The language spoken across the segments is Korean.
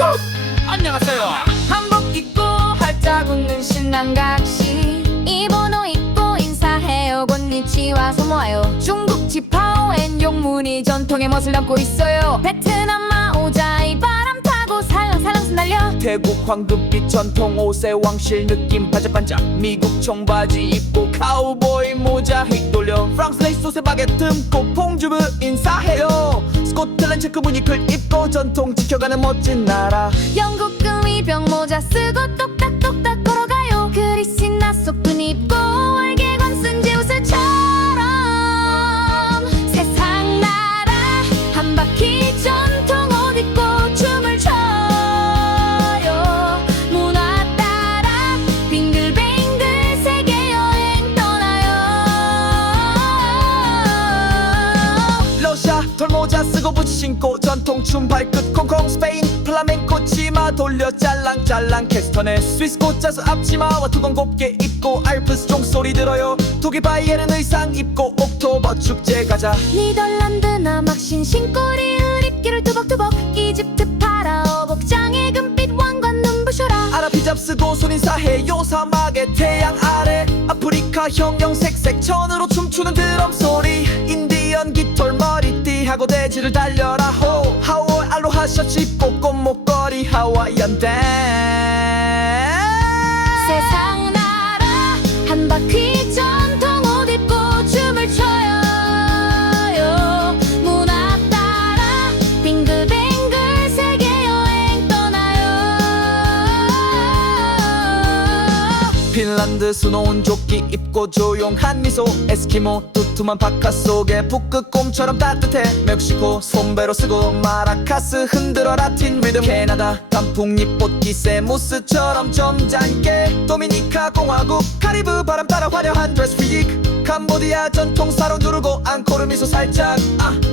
한국! 안녕하세요. 한복 입고 활짝 웃는 신랑 각시 이번호 입고 인사해요. 곤니치와 소모아요. 중국 지파오엔 용문이 전통의 멋을 담고 있어요. 베트남 마오자이 바람 타고 살랑살랑 순달려. 태국 황금빛 전통 옷에 왕실 느낌 반짝반짝. 미국 청바지 입고 카우보이 모자 휙돌려. 프랑스 레이스 옷에 바게트 듬고 퐁주브 인사해요. 스코틀랜드 체크 무늬클 입고 전통 지켜가는 멋진 나라. 영국 금이병 모자 쓰고 똑딱똑딱 걸어가요. 그리스 나속분 입고 월계관 쓴 제 옷을처럼 세상 나라 한 바퀴 전통 옷 입고 춤을 춰요. 문화 따라 빙글빙글 세계 여행 떠나요. 러시아 털모자 쓰고 부츠 신고 전통 춤 발끝 콩콩. 스페인 플라멩코 치마 돌려 짤랑짤랑. 캐스터네 스위스 꽃자수 앞치마와 두건 곱게 입고 알프스 종소리 들어요. 독일 바이에른 의상 입고 옥토버 축제 가자. 니덜란드 남학신 신꼬리 의립기를 투벅투벅. 이집트 파라오 복장에 금빛 왕관 눈부셔라. 아랍 히잡 쓰고 손인사해요. 사막의 태양 아래 아프리카 형형 색색 천으로 춤추는 드럼 소리. 인디언 깃털 머리띠하고 대지를 달려라. 호 하워 알로하 셔츠 입고 꽃 목걸이 하와이안 댄스. 세상 나라 한 바퀴 전통 옷 입고 춤을 춰요. 문화 따라 빙글빙글 세계 여행 떠나요. 핀란드 수놓은 조끼 입고 조용한 미소. 에스키모 두툼한 파카 속에 북극곰처럼 따뜻해. 멕시코 솜베로 쓰고 마라카스 흔들어 라틴 리듬. 캐나다 단풍잎 꽃기 세무스처럼 점잖게. 도미니카 공화국 카리브 바람 따라 화려한 드레스 픽. 캄보디아 전통 사로 누르고 앙코르 미소 살짝.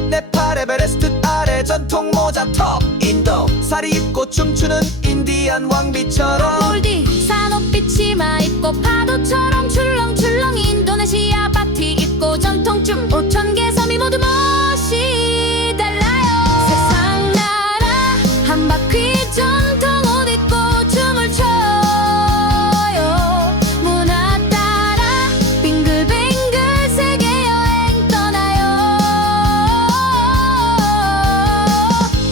네팔 에베레스트 아래 전통 모자 톱. 인도 사리 입고 춤추는 인디안 왕비처럼. 몰디 산업빛 치마 입고 파도처럼 출렁출렁. 인도네시아 바티 입고 전통춤 5,000개 섬이 모두 멋이 달라요. 세상 나라 한 바퀴 전통 옷 입고 춤을 춰요. 문화 따라 빙글빙글 세계 여행 떠나요.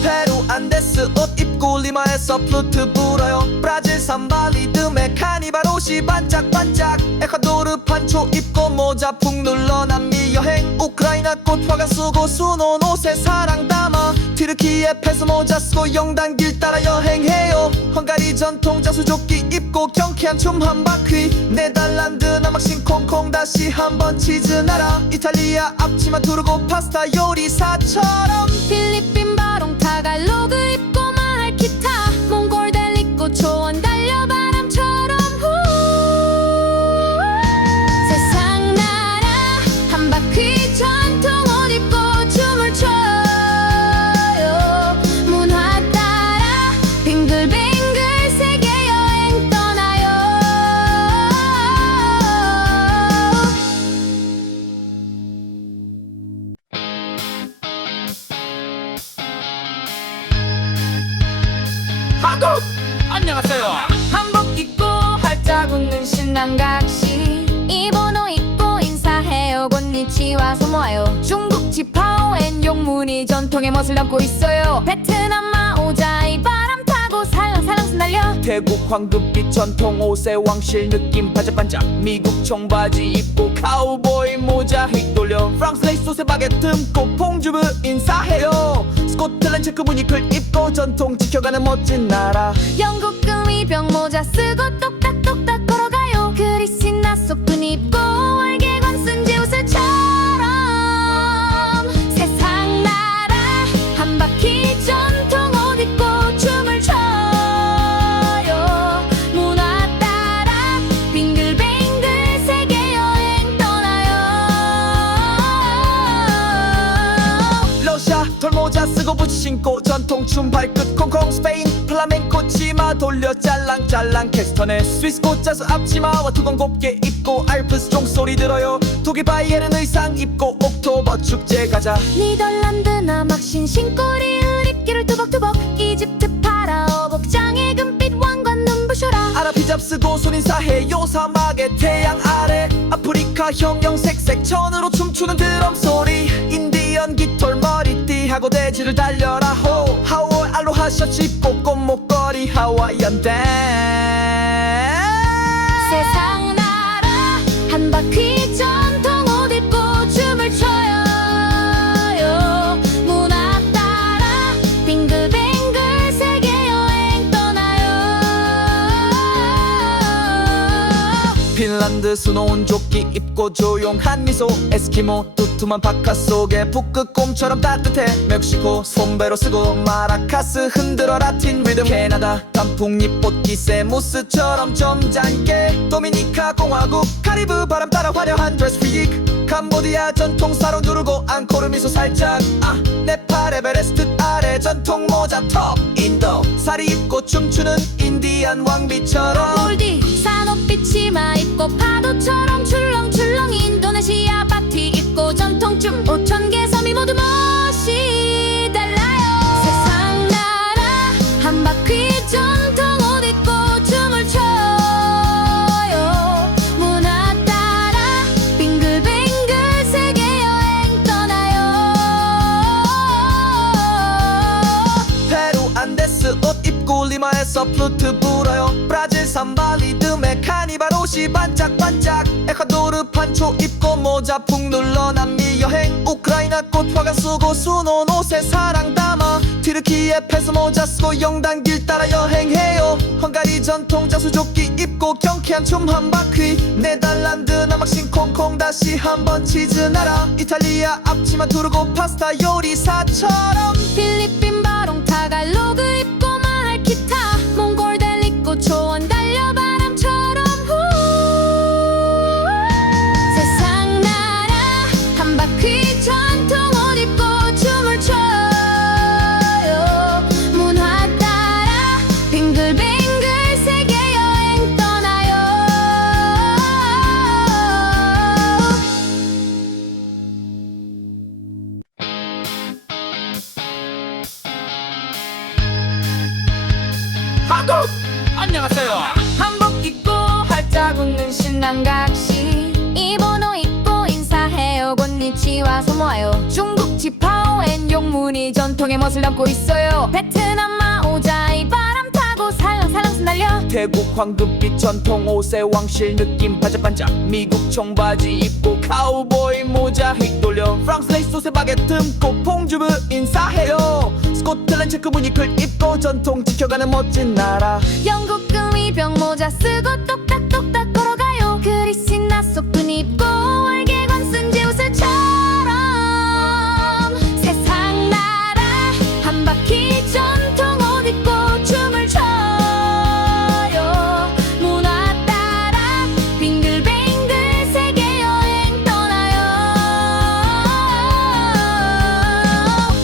페루 안데스 옷 입고 리마에서 플루트 불어요. 브라질 삼바 리듬에 카니발 옷이 반짝반짝. 에콰도르 판초 입고 모자 푹 눌러 남미 여행. 우크라이나 꽃 화관 쓰고 수놓은 옷에 사랑 담아. 티르키예 페스 모자 쓰고 영단길 따라 여행해요. 헝가리 전통 자수조끼 입고 경쾌한 춤 한 바퀴. 네덜란드 남학신 콩콩 다시 한번 치즈 나라. 이탈리아 앞치마 두르고 파스타 요리사처럼. 필리핀 바롱 타갈로그 입고 말할 기타. 몽골 델 입고 초원 달려 바람처럼 후. 세상 나라 한 바퀴 전통 옷 입고 춤을 춰요. 문화 따라 빙글빙글 세계 여행 떠나요. 한국! 안녕하세요. 한복 입고 활짝 웃는 신랑 각시 이번호 입고 인사해요. 곤니치와 소모아요. 중국 지파오엔 용문이 전통의 멋을 담고 있어요. 베트남 마오자이 바람 타고 살랑살랑 순달려. 태국 황금빛 전통 옷에 왕실 느낌 반짝반짝. 미국 청바지 입고 카우보이 모자 휙돌려. 프랑스 레이스 옷에 바게트 듬고 퐁주브 인사해요. 스코틀랜드 체크 무늬클 입고 전통 지켜가는 멋진 나라. 영국 금이병 모자 쓰고 똑딱똑딱 걸어가요. 그리스 나속분 입고 월계관 쓴 제 옷을처럼 세상 나라 한 바퀴 전통 옷 입고 춤을 춰요. 문화 따라 빙글빙글 세계 여행 떠나요. 러시아 털모자 쓰고 부츠 신고 전통 춤 발끝 콩콩. 스페인 플라멩코 치마 돌려 짤랑짤랑. 캐스터네 스위스 꽃자수 앞치마와 두건 곱게 입고 알프스 종소리 들어요. 독일 바이에른 의상 입고 옥토버 축제 가자. 니덜란드 남학신 신꼬리 의립 입기를 투벅투벅 이집트 파라오 복장에 금빛 왕관 눈부셔라 아랍 히잡 쓰고 손인사해요 사막의 태양 아래 아프리카 형형색색 천으로 춤추는 드럼 소리 인디언 깃털 머리띠하고 대지를 달려라 호 하월 알로하 셔츠 입고 꽃 목걸이 하와이안 댄스 세상 나라 한 바퀴 전통 옷 입고 춤을 춰요 문화 따라 빙글빙글 세계 여행 떠나요 핀란드 수놓은 조끼 입고 조용한 미소 에스키모 두툼한 파카 속에 북극곰처럼 따뜻해 멕시코 솜베로 쓰고 마라카스 흔들어 라틴 리듬 캐나다 단풍잎 꽃기 세무스처럼 점잖게 도미니카 공화국 카리브 바람 따라 화려한 드레스 픽 캄보디아 전통 사로 누르고 앙코르 미소 살짝 네팔 에베레스트 아래 전통 모자 톱 인도 사리 입고 춤추는 인디안 왕비처럼 몰디 산업빛 치마 입고 파도처럼 출렁출렁 인도네시아 바티 입고 전통춤 5,000개 섬이 모두 멋이 달라요 세상 나라 한 바퀴 전통 옷 입고 춤을 춰요 문화 따라 빙글빙글 세계 여행 떠나요 페루 안데스 옷 입고 리마에서 플루트 불어요 브라질 삼바 리듬에 카니발 옷이 반짝반짝 에콰도르 판초 입고 모자 푹 눌러 남미 여행 우크라이나 꽃 화관 쓰고 수놓은 옷에 사랑 담아 튀르키예 페스 모자 쓰고 영단길 따라 여행해요 헝가리 전통 자수조끼 입고 경쾌한 춤 한 바퀴 네덜란드 남학신 콩콩 다시 한번 치즈 나라 이탈리아 앞치마 두르고 파스타 요리사처럼 필리핀 바롱 타갈로그 입고 말 기타 몽골 델 입고 초원 달려 바람처럼 후 세상 나라 한 바퀴 전통 옷 입고 춤을 춰요 문화 따라 빙글빙글 세계 여행 떠나요 한국! 안녕하세요 한복 입고 활짝 웃는 신랑 각시 이번호 입고 인사해요 곤니치와 소모아요 중국 지파오엔 용문이 전통의 멋을 담고 있어요 베트남 마오자이 바람 타고 살랑살랑 순날려 태국 황금빛 전통 옷에 왕실 느낌 반짝반짝 미국 청바지 입고 카우보이 모자 휙 돌려 프랑스 레이스 옷에 바게트 듬고 퐁주브 인사해요 스코틀랜드 체크 무늬클 입고 전통 지켜가는 멋진 나라 영국 금이병 모자 쓰고 똑딱똑딱 걸어가요 그리스나 속분 입고 월계관 쓴 제우스처럼 세상 나라 한 바퀴 전통 옷 입고 춤을 춰요 문화 따라 빙글빙글 세계 여행 떠나요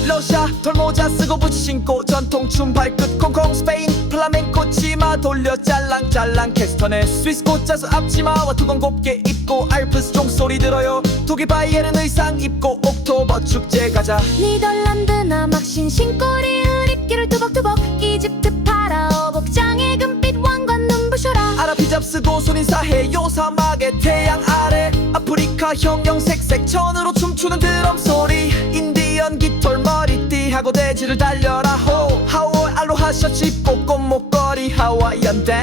러시아 털모자 쓰고 부츠 신고 전통 춤 발끝 콩콩 스페인 플라멩코 치마 돌려 짤랑짤랑 캐스터네 스위스 꽃자수 앞치마와 두건 곱게 입고 알프스 종소리 들어요 독일 바이에른 의상 입고 옥토버 축제 가자 니덜란드 남학신 신꼬리을 입기를 투벅투벅 이집트 파라오 복장에 금빛 왕관 눈부셔라 아랍 히잡 쓰고 손인사해요 사막의 태양 아래 아프리카 형형색색 천으로 춤추는 드럼 소리 인디언 깃털 머리띠하고 대지를 달려라 호 하월 알로하 셔츠 입고 꽃 목걸이 하와이안 댄스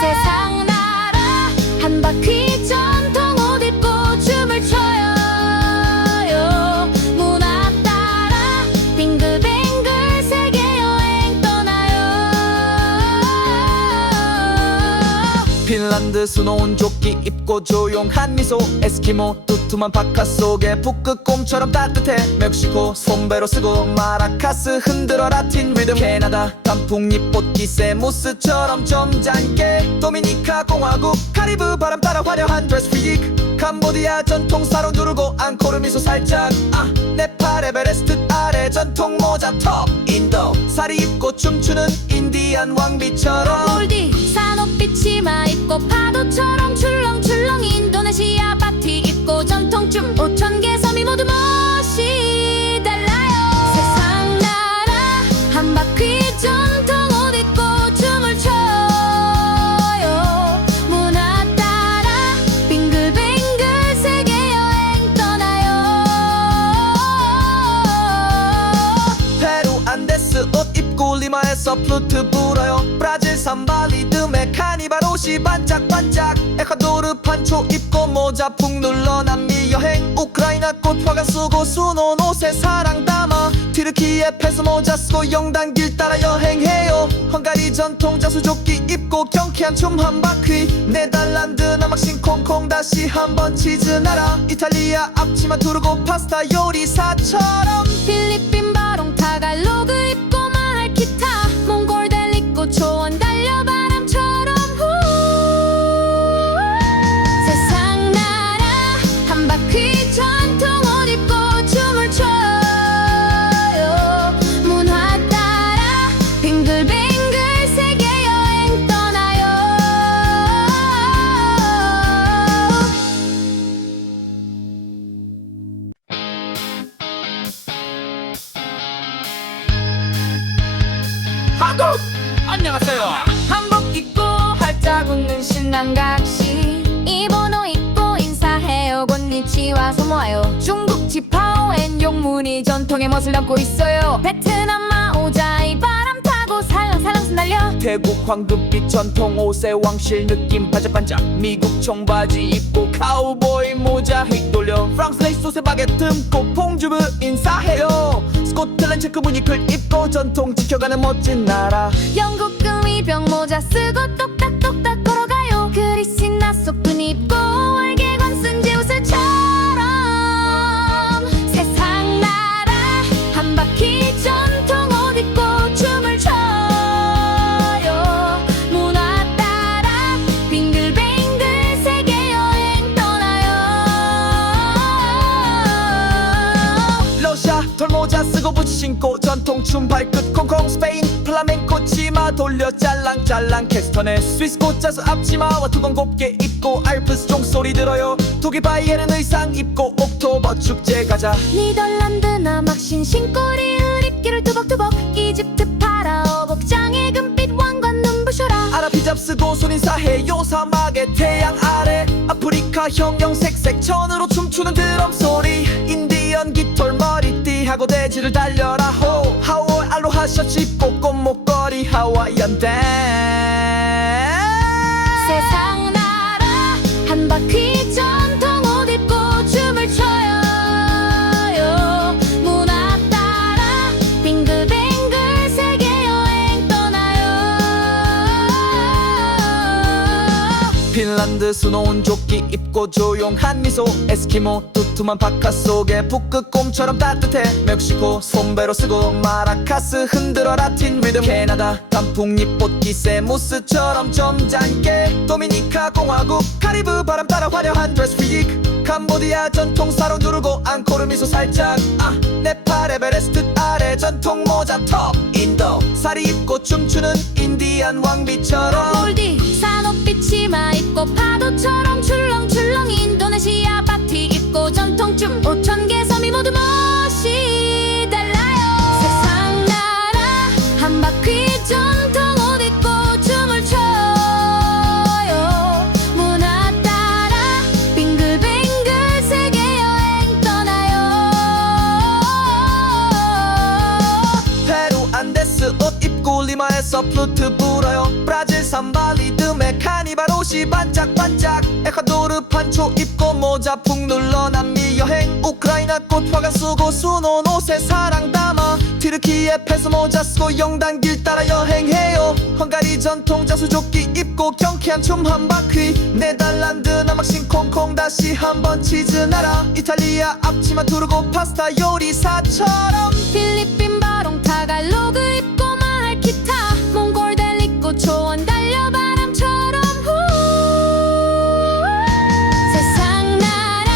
세상 나라 한 바퀴 전통 옷 입고 춤을 춰요 문화 따라 빙글빙글 세계 여행 떠나요 핀란드 수놓은 조끼 입고 조용한 미소 에스키모 두툼한 파카 속에 북극곰처럼 따뜻해 멕시코 솜베로 쓰고 마라카스 흔들어 라틴 리듬 캐나다 단풍잎 꽃기 세무스처럼 점잖게 도미니카 공화국 카리브 바람 따라 화려한 드레스 픽 캄보디아 전통 사로 누르고 앙코르 미소 살짝 네팔 에베레스트 아래 전통 모자 톱 인도 사리 입고 춤추는 인디안 왕비처럼 몰디 산업빛 치마 입고 파도처럼 출렁출렁 인도네시아 바티 입고 전통춤 5,000개 섬이 모두 멋이 달라요 안데스 옷 입고 리마에서 플루트 불어요. 브라질 삼바 리듬에 카니발 옷이 반짝반짝. 에콰도르 판초 입고 모자 푹 눌러 남미 여행. 우크라이나 꽃 화관 쓰고 수놓은 옷에 사랑 담아. 튀르키예 페소 모자 쓰고 영단길 따라 여행해요. 헝가리 전통 자수조끼 입고 경쾌한 춤 한 바퀴. 네덜란드 남학신 콩콩 다시 한번 치즈 나라. 이탈리아 앞치마 두르고 파스타 요리사처럼. 필리핀 바롱 타갈로그 입고 마할 기타. 몽골 델 입고 초원 달려 바람처럼 후. 세상 나라 한 바퀴 전통 옷 입고 춤을 춰요. 문화 따라 빙글빙글 세계 여행 떠나요. 한국! 안녕하세요. 한복 입고 활짝 웃는 신랑 각시. 일본어 입고 인사해요. 곤니치와 소모아요. 중국 지파오엔 용문이 전통의 멋을 담고 있어요. 베트남 마오자이 바람 타고 살랑살랑 순달려. 태국 황금빛 전통 옷에 왕실 느낌 반짝반짝. 미국 청바지 입고 카우보이 모자 휙 돌려. 프랑스 레이스 옷에 바게트 듬고 퐁주브 인사해요. 스코틀랜드 체크 무늬클 입고 전통 지켜가는 멋진 나라. 영국 금이병 모자 쓰고 똑딱똑딱 걸어가요. 그리스 나소끈 입고 월계관 쓴 제 옷을처럼. 세상 나라 한 바퀴 전통 옷 입고 춤을 춰요. 문화 따라 빙글빙글 세계 여행 떠나요. 러시아 털모자 쓰고 부츠 신고 전통 춤 발끝 콩콩. 스페인 플라멩코 치마 돌려 짤랑짤랑. 캐스터네 스위스 꽃자수 앞치마와 두건 곱게 입고 알프스 종소리 들어요. 독일 바이에른 의상 입고 옥토버 축제 가자. 니덜란드 남학신 신꼬리 흐릿기를 투벅투벅. 이집트 파라오 복장에 금빛 왕관 눈부셔라. 아랍 히잡 쓰고 손인사해요. 사막의 태양 아래. 아프리카 형형색색 천으로 춤추는 드럼 소리. 인디언 깃털 머리띠하고 대지를 달려라. 호 하워 알로하 셔츠 입고 꽃 목걸이 하와이안 댄스. 세상 나라 한 바퀴 전통 옷 입고 춤을 춰요. 문화 따라 빙글빙글 세계 여행 떠나요. 핀란드 수놓은 조끼 입고 조용한 미소. 에스키모 두툼한 바카 속에 북극곰처럼 따뜻해. 멕시코 솜베로 쓰고 마라카스 흔들어 라틴 리듬. 캐나다 단풍잎 꽃깃에 무스처럼 점잖게. 도미니카 공화국 카리브 바람 따라 화려한 드레스 픽. 캄보디아 전통 사로 누르고 앙코르 미소 살짝. 네팔 에베레스트 아래 전통 모자 톱. 인도 사리 입고 춤추는 인디안 왕비처럼. 몰디 산업빛 치마 입고 파도처럼 출렁출렁. 인도네시아 바티 입고 전통춤 5,000개 섬이 모두 멋이 달라요. 세상 나라 한 바퀴 전통 옷 입고 춤을 춰요. 문화 따라 빙글빙글 세계 여행 떠나요. 페루 안데스 옷 입고 리마에서 플루트 불어요. 브라질 삼바 리듬에 카니발 옷이 반짝반짝. 에콰도르 판초 입고 모자 푹 눌러 남미 여행. 우크라이나 꽃 화관 쓰고 수놓은 옷에 사랑 담아. 튀르키예 페소 모자 쓰고 영단길 따라 여행해요. 헝가리 전통 자수조끼 입고 경쾌한 춤 한 바퀴. 네덜란드 남학신 콩콩 다시 한번 치즈 나라. 이탈리아 앞치마 두르고 파스타 요리사처럼. 필리핀 바롱 타갈로그 입고 마할 기타. 몽골 델 입고 초원 달려 바람처럼 후. 세상 나라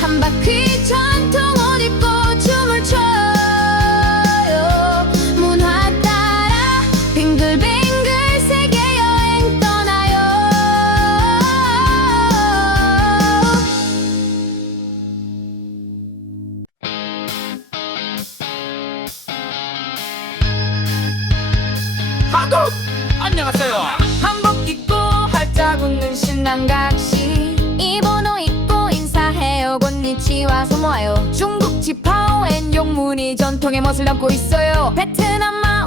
한 바퀴 전통 옷 입고 춤을 춰요. 문화 따라 빙글빙글 세계 여행 떠나요. 한국! 안녕하세요. 한복 입고 활짝 웃는 신랑 각시. 일본어 입고 인사해요. 곤니치와 소모아요. 중국 지파오엔 용문이 전통의 멋을 담고 있어요. 베트남 마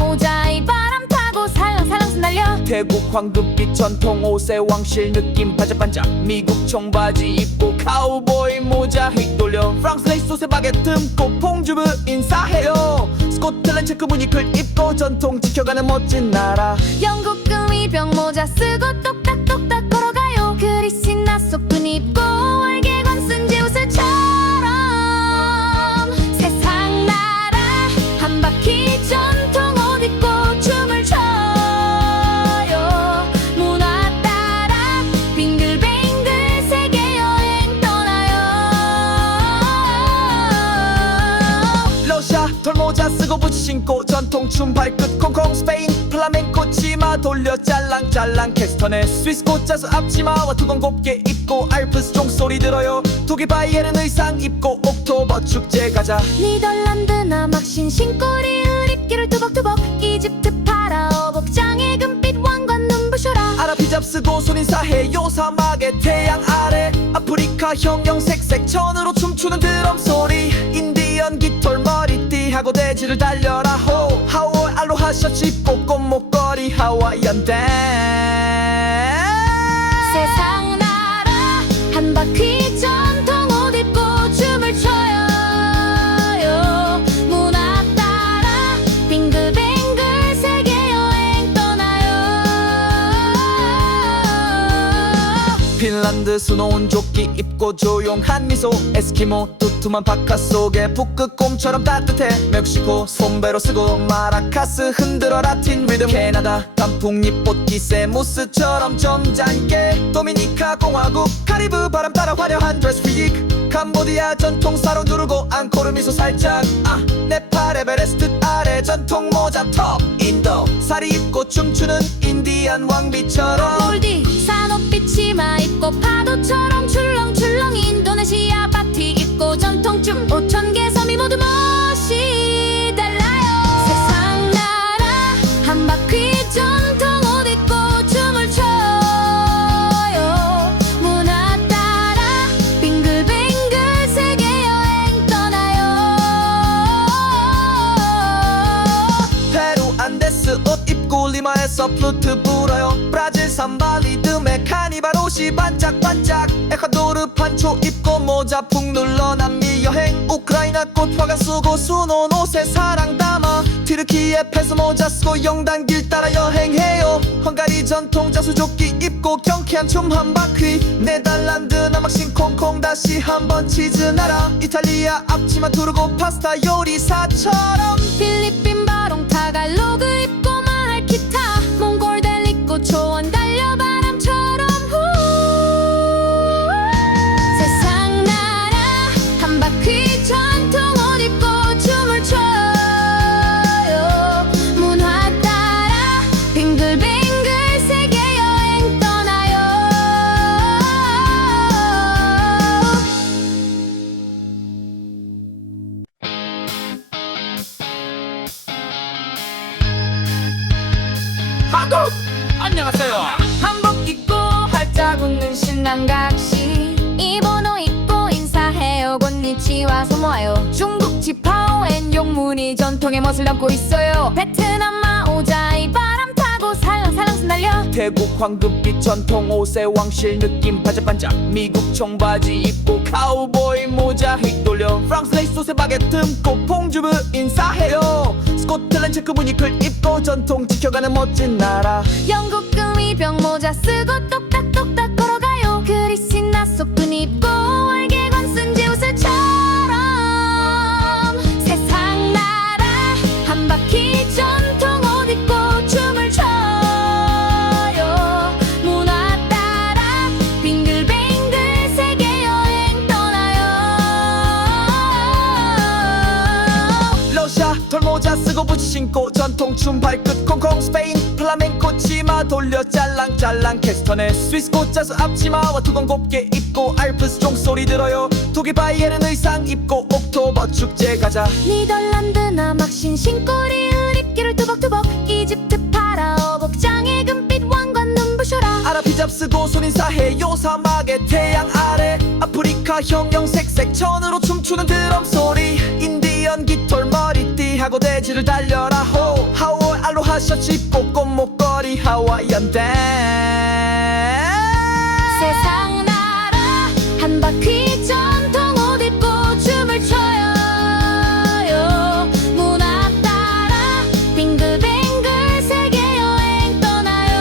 태국 황금빛 전통 옷에 왕실 느낌 반짝반짝 미국 청바지 입고 카우보이 모자 휙돌려 프랑스 레이스 옷에 바게트 듬고 퐁주브 인사해요 스코틀랜드 체크 무늬클 입고 전통 지켜가는 멋진 나라 영국 금이병 모자 쓰고 똑딱똑딱 걸어가요 그리스 나소끈 입고 월계관 쓴 제우스처럼 세상 나라 한 바퀴 전통 옷 입고 춤을 춰요 문화 따라 빙글빙글 세계 여행 떠나요 러시아 털모자 쓰고 부츠 신고 전통 춤 발끝 콩콩 스페인 플라멩코 치마 돌려 짤랑짤랑 캐스턴에 스위스 꽃자수 앞치마와 두건 곱게 입고 알프스 종소리 들어요 독일 바이에른 의상 입고 옥토버 축제 가자 니덜란드 남학신 신꼬리 의립기를 투벅투벅 이집트 파라오 복장에 금빛 왕관 눈부셔라 아랍 히잡 쓰고 손인사해요 사막의 태양 아래 아프리카 형형 색색 천으로 춤추는 드럼 소리 인디언 깃털 머리띠하고 대지를 달려라 호 하월 알로하 셔츠 입고 꽃 목걸이 하와이안 댄스 세상 나라 한 바퀴 전통 옷 입고 춤을 춰요 문화 따라 빙글빙글 세계 여행 떠나요 핀란드 수놓은 조끼 입고 조용한 미소 에스키모 두툼한 파카 속에 북극곰처럼 따뜻해 멕시코 솜베로 쓰고 마라카스 흔들어 라틴 리듬 캐나다 단풍잎 꽃기 세무스처럼 점잖게 도미니카 공화국 카리브 바람 따라 화려한 드레스 픽 캄보디아 전통 사로 누르고 앙코르 미소 살짝 네팔 에베레스트 아래 전통 모자 톱 인도 사리 입고 춤추는 인디안 왕비처럼 몰디 산업빛 치마 입고 파도처럼 출렁출렁 인도네시아 바티 입고 전통춤 5,000개 섬이 모두 멋이 달라요 세상 나라 한 바퀴 전통 옷 입고 춤을 춰요 문화 따라 빙글빙글 세계 여행 떠나요 페루 안데스 옷 입고 리마에서 플루트 불어요 브라질 삼바 리듬에 카니발 옷이 반짝반짝 에콰도르 판초 입고 모자 푹 눌러 남미 여행 우크라이나 꽃 화관 쓰고 수놓은 옷에 사랑 담아 튀르키예 페스 모자 쓰고 영단길 따라 여행해요 헝가리 전통 자수조끼 입고 경쾌한 춤 한 바퀴 네덜란드 남학신 콩콩 다시 한번 치즈 나라 이탈리아 앞치마 두르고 파스타 요리사처럼 필리핀 바롱 타갈로그 입고 말 기타 몽골 델 입고 초원 달려 바람처럼 후 세상 나라 한 바퀴 전통 옷 입고 춤을 춰요 문화 따라 빙글빙글 세계 여행 떠나요 한국 안녕하세요. 한복 입고 활짝 웃는 신랑 각시 이번호 입고 인사해요 곤니치와 소모아요 중국 지파오엔 용문이 전통의 멋을 담고 있어요 베트남 마오자이 바람 타고 살랑살랑 순날려 태국 황금빛 전통 옷에 왕실 느낌 반짝반짝 미국 청바지 입고 카우보이 모자 휙돌려 프랑스 레이스 옷에 바게트 듬고 퐁주브 인사해요 스코틀랜드 체크 무늬클 입고 전통 지켜가는 멋진 나라 영국 금이병 모자 쓰고 똑딱똑딱 걸어가요 그리스 나소끈 입고 월계관 쓴 제우스처럼 세상 나라 한 바퀴 전통 옷 입고 춤을 춰요 문화 따라 빙글빙글 세계 여행 떠나요 러시아 털모자 쓰고 부츠 신고 전통 춤 발끝 콩콩 스페인 플라멩코 치마 돌려 짤랑짤랑 캐스턴에 스위스 꽃자수 앞치마와 두건 곱게 입고 알프스 종소리 들어요 독일 바이에른 의상 입고 옥토버 축제 가자 니덜란드 남학신 신꼬리 의립기를 투벅투벅 이집트 파라오 복장에 금빛 왕관 눈부셔라 아랍 히잡 쓰고 손인사해요 사막의 태양 아래 아프리카 형형 색색 천으로 춤추는 드럼 소리 인디언 깃털 머리띠 머리띠하고 대지를 달려라 호 하와이 알로하 셔츠 입고 꽃목걸이 하와이안 댄스 세상 나라 한 바퀴 전통 옷 입고 춤을 춰요 문화 따라 빙글빙글 세계 여행 떠나요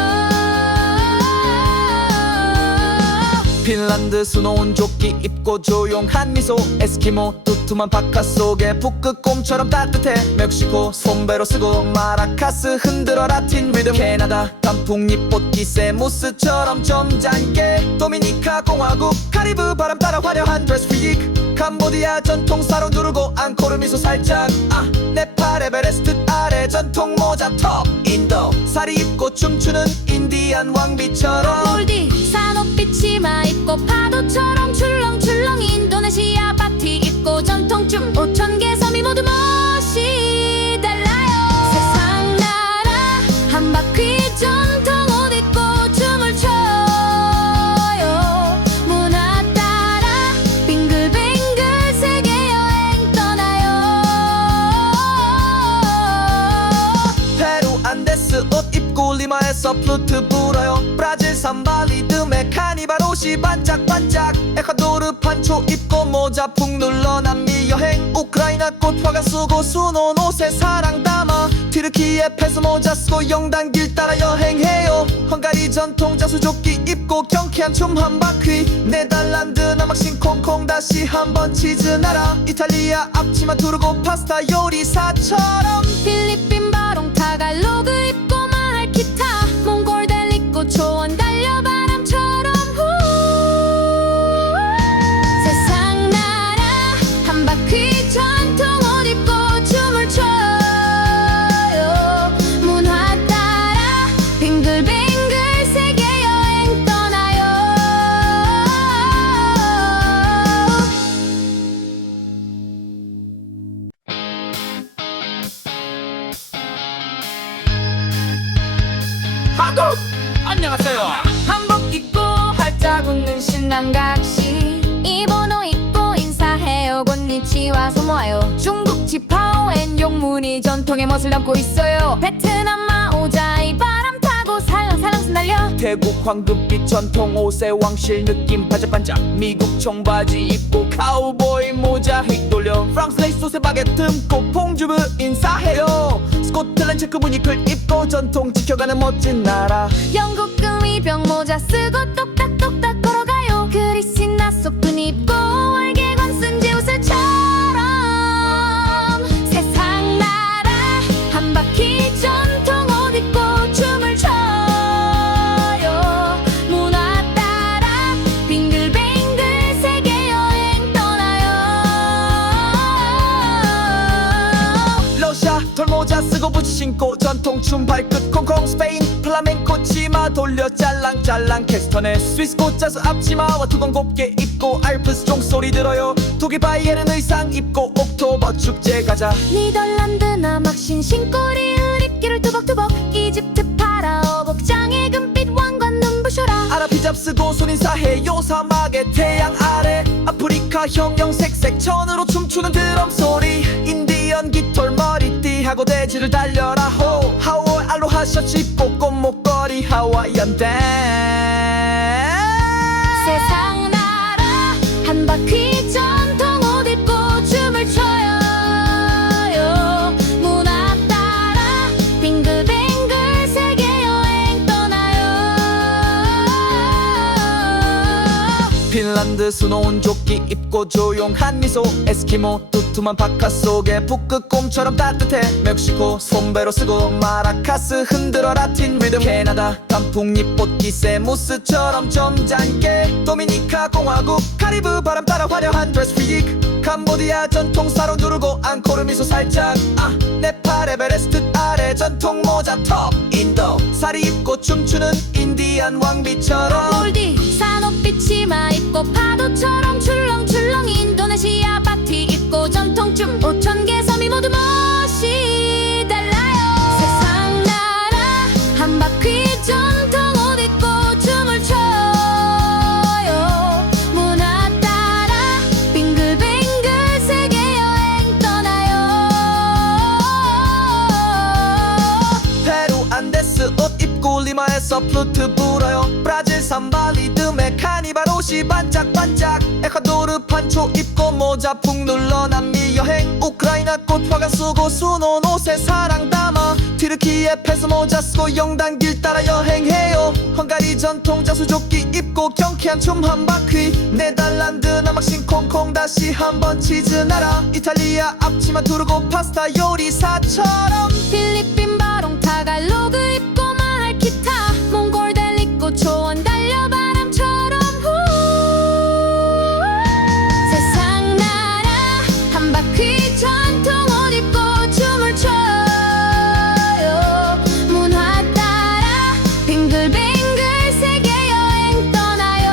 핀란드 수놓은 조끼 입고 조용한 미소 에스키모 두툼한 파카 속에 북극곰처럼 따뜻해 멕시코 손배로 쓰고 마라카스 흔들어 라틴 리듬 캐나다 단풍잎 꽃깃새 무스처럼 점잖게 도미니카 공화국 카리브 바람 따라 화려한 드레스 픽 캄보디아 전통 사로 누르고 앙코르 미소 살짝 네팔 에베레스트 아래 전통 모자 톱 인도 사리 입고 춤추는 인디안 왕비처럼 몰디 산호빛 치마 입고 파도처럼 출렁출렁 인도네시아 바티 입고 전통춤 5,000개 섬이 모두 멋이 달라요 세상 나라 한 바퀴 전통 옷 입고 춤을 춰요 문화 따라 빙글빙글 세계 여행 떠나요 페루 안데스 옷 입고 리마에서 플루트 불어요 브라질 삼바 리듬에 카니발 옷이 반짝반짝 에콰도르 판초 입고 모자 푹 눌러 남미 여행 우크라이나 꽃 화관 쓰고 수놓은 옷에 사랑 담아 튀르키예 페스 모자 쓰고 영단길 따라 여행해요 헝가리 전통 자수조끼 입고 경쾌한 춤 한 바퀴 네덜란드 남학신 콩콩 다시 한번 치즈 나라 이탈리아 앞치마 두르고 파스타 요리사처럼 필리핀 바롱 타갈로그 입고 마을 기타 몽골 델 입고 초원 달려 바람처럼 후 세상 나라 한 바퀴 전통 옷 입고 춤을 춰요 문화 따라 빙글빙글 세계 여행 떠나요 한국 안녕하세요. 한복 입고 활짝 웃는 신랑 각시 이번호 입고 인사해요 곤니치와 소모아요 중국 지파오엔 용문이 전통의 멋을 담고 있어요 베트남 마오자이 바람 타고 살랑살랑 순달려 태국 황금빛 전통 옷에 왕실 느낌 반짝반짝 미국 청바지 입고 카우보이 모자 휙 돌려 프랑스 레이스 옷에 바게트 듬고 퐁주브 인사해요 스코틀랜드 체크 무늬클 입고 전통 지켜가는 멋진 나라 영국 금이병 모자 쓰고 똑딱똑딱 걸어가요 그리스 나소끈 입고 월계관 쓴 제 옷을처럼 세상 나라 한 바퀴 전통 옷 입고 춤을 춰요 문화 따라 빙글빙글 세계 여행 떠나요 러시아 털모자 쓰고 부츠 신고 전통 춤 발끝 콩콩 스페인 플라멩코 치마 돌려 짤랑짤랑 캐스터네 스위스 꽃자수 앞치마와 두건 곱게 입고 알프스 종소리 들어요 독일 바이에른 의상 입고 옥토버 축제 가자 니덜란드 남학신 신꼬리 흐릿기를 투벅투벅 이집트 파라오 복장에 금빛 왕관 눈부셔라 아랍 히잡 쓰고 손 인사해요 사막의 태양 아래 아프리카 형형색색 천으로 춤추는 드럼 소리 인디언 깃털 머리띠하고 대지를 달려라 호 하와이 알로하 셔츠 입고 꽃목걸이 하와이안 댄스 세상 나라 한 바퀴 전통 옷 입고 춤을 춰요 문화 따라 빙글빙글 세계 여행 떠나요 핀란드 수놓은 조끼 입고 조용한 미소 에스키모 두툼한 파카 속에 북극곰처럼 따뜻해 멕시코 손배로 쓰고 마라카스 흔들어 라틴 리듬 캐나다 단풍잎 꽃깃새 무스처럼 점잖게 도미니카 공화국 카리브 바람 따라 화려한 드레스 픽 캄보디아 전통 사로 누르고 앙코르 미소 살짝 네팔 에베레스트 아래 전통 모자 톱 인도 사리 입고 춤추는 인디안 왕비처럼 몰디 산호빛 치마 입고 파도처럼 출렁출렁 인도네시아 바티 입고 전통춤 5,000개 섬이 모두 멋이 달라요 세상 나라 한 바퀴 전통 옷 입고 춤을 춰요 문화 따라 빙글빙글 세계 여행 떠나요 리마에서 플루트 불어요. 브라질 삼바 리듬에 카니발 옷이 반짝반짝. 에콰도르 판초 입고 모자 푹 눌러 남미 여행. 우크라이나 꽃 화관 쓰고 수놓은 옷에 사랑 담아. 튀르키예 페소 모자 쓰고 영단길 따라 여행해요. 헝가리 전통 자수조끼 입고 경쾌한 춤 한 바퀴. 네덜란드 남학신 콩콩 다시 한번 치즈 나라. 이탈리아 앞치마 두르고 파스타 요리사처럼. 필리핀 바롱 타갈로그 입고 마할 기타. 몽골 델 입고 초원 달려 바람처럼 후. 세상 나라 한 바퀴 전통 옷 입고 춤을 춰요. 문화 따라 빙글빙글 세계 여행 떠나요.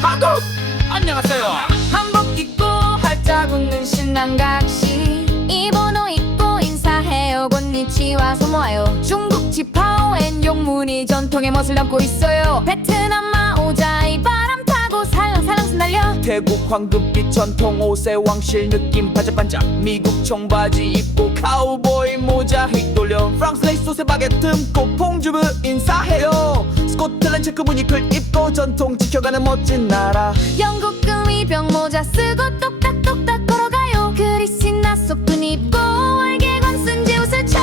한국 안녕하세요. 한복 입고 활짝 웃는 신랑 각시. 일본어 입고 인사해요. 곤니치와 소모아요. 중국 지파오엔 용문이 전통의 멋을 담고 있어요. 베트남 마오자이 바람 타고 살랑살랑 순달려. 태국 황금빛 전통 옷에 왕실 느낌 반짝반짝. 미국 청바지 입고 카우보이 모자 휙 돌려. 프랑스 레이스 옷에 바게트 듬고 퐁주브 인사해요. 스코틀랜드 체크 무늬클 입고 전통 지켜가는 멋진 나라. 영국 금이병 모자 쓰고 똑딱똑딱 걸어가요. 그리스 나소끈 입고 월계관 쓴 제우스처럼.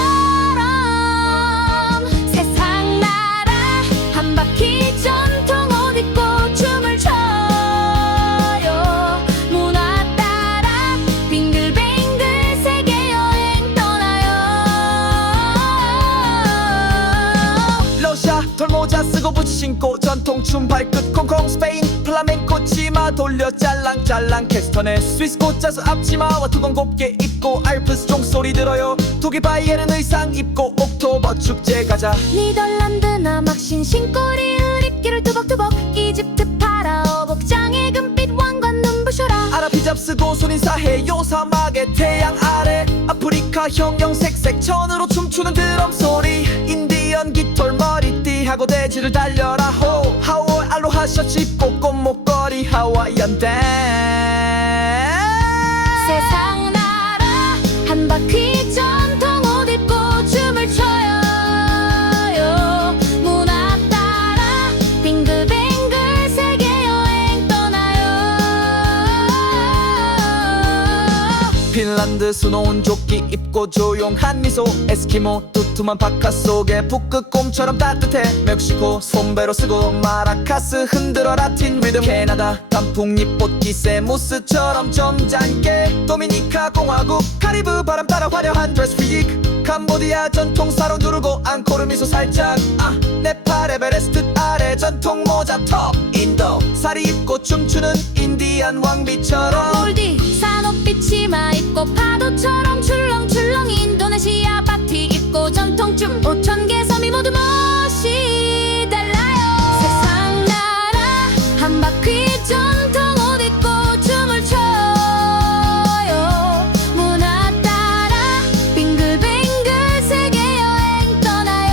세상 나라 한 바퀴 전통 옷 입고 춤을 춰요. 문화 따라 빙글빙글 세계 여행 떠나요. 러시아 털모자 쓰고 부츠 신고 전통 춤 발끝 콩콩. 스페인 플라멩코 치마 돌려 짤랑짤랑. 캐스턴의 스위스 꽃자수 앞치마와 두건 곱게 입고 알프스 종소리 들어요. 독일 바이에른 의상 입고 옥토버 축제 가자. 니덜란드 남학신 신꼬리 의립기를 투벅투벅. 이집트 파라오 복장에 금빛 왕관 눈부셔라. 아랍 히잡 쓰고 손인사해요. 사막의 태양 아래. 아프리카 형형 색색 천으로 춤추는 드럼 소리. 인디언 깃털 머리띠하고 대지를 달려라 호. 하월 알로하 셔츠 입고 꽃 목걸이 하와이안 댄스. 세상 나라 한 바퀴 전통 옷 입고 춤을 춰요. 문화 따라 빙글빙글 세계 여행 떠나요. 핀란드 수놓은 조끼 입고 조용한 미소. 에스키모 두툼한 파카 속에 북극곰처럼 따뜻해. 멕시코 솜베로 쓰고 마라카스 흔들어 라틴 리듬. 캐나다 단풍잎 꽃기 세무스처럼 점잖게. 도미니카 공화국 카리브 바람 따라 화려한 드레스 픽. 캄보디아 전통 사로 누르고 앙코르 미소 살짝. 네팔 에베레스트 아래 전통 모자 톱. 인도 사리 입고 춤추는 인디안 왕비처럼. 몰디 산업빛 치마 입고 파도처럼 출렁출렁. 인도네시아 바티 입고 전통춤 5,000개 섬이 모두 멋이 달라요. 세상 나라 한 바퀴 전통 옷 입고 춤을 춰요. 문화 따라 빙글빙글 세계 여행 떠나요.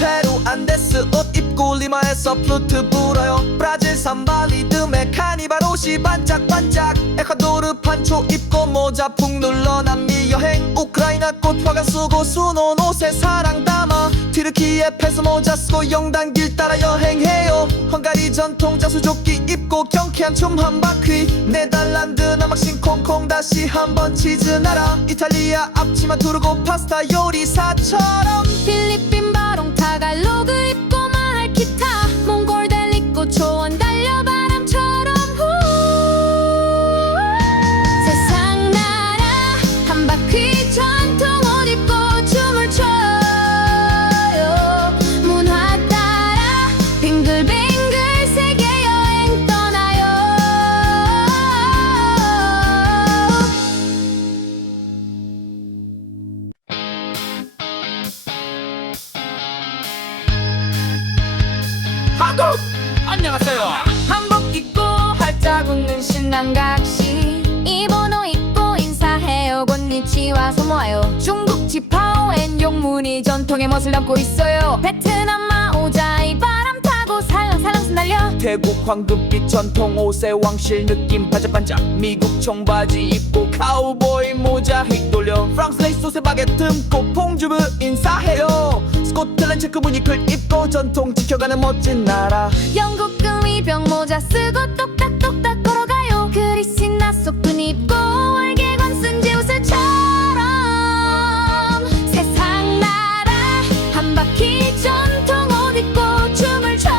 페루 안데스 옷 입고 리마에서 플루트 불어요. 브라질 삼바 리듬에 카니발 옷이 반짝반짝. 에콰도르 판초 입고 모자 푹 눌러 남미 여행. 우크라이나 꽃 화관 쓰고 수놓은 옷에 사랑 담아. 튀르키예 페소 모자 쓰고 영단길 따라 여행해요. 헝가리 전통 자수조끼 입고 경쾌한 춤 한 바퀴. 네덜란드 남학신 콩콩 다시 한번 치즈 나라. 이탈리아 앞치마 두르고 파스타 요리사처럼. 필리핀 바롱 타갈로그 입고 마할 기타. 몽골 델 입고 초원 달려 바람처럼 후. 세상 나라 한 바퀴 전통 옷 입고 춤을 춰요. 문화 따라 빙글빙글 세계 여행 떠나요. 한국 안녕하세요. 한복 입고 활짝 웃는 신랑 각시. 일본어 입고 인사해요. 곤니치와 소모아요. 중국 지파오엔 용문이 전통의 멋을 담고 있어요. 베트남 마오자이 바람 타고 휘날려 태국 황금빛 전통 옷에 왕실 느낌 반짝반짝 미국 청바지 입고 카우보이 모자 휙돌려 프랑스 레이스 옷에 바게 듬고 봉주부 인사해요 스코틀랜드 체크 무늬클 입고 전통 지켜가는 멋진 나라 영국 금이 병모자 쓰고 똑딱똑딱 걸어가요 그리스나 속분 입고 월계관 쓴 제우스처럼 세상 나라 한 바퀴 전통 옷 입고 춤을 춰요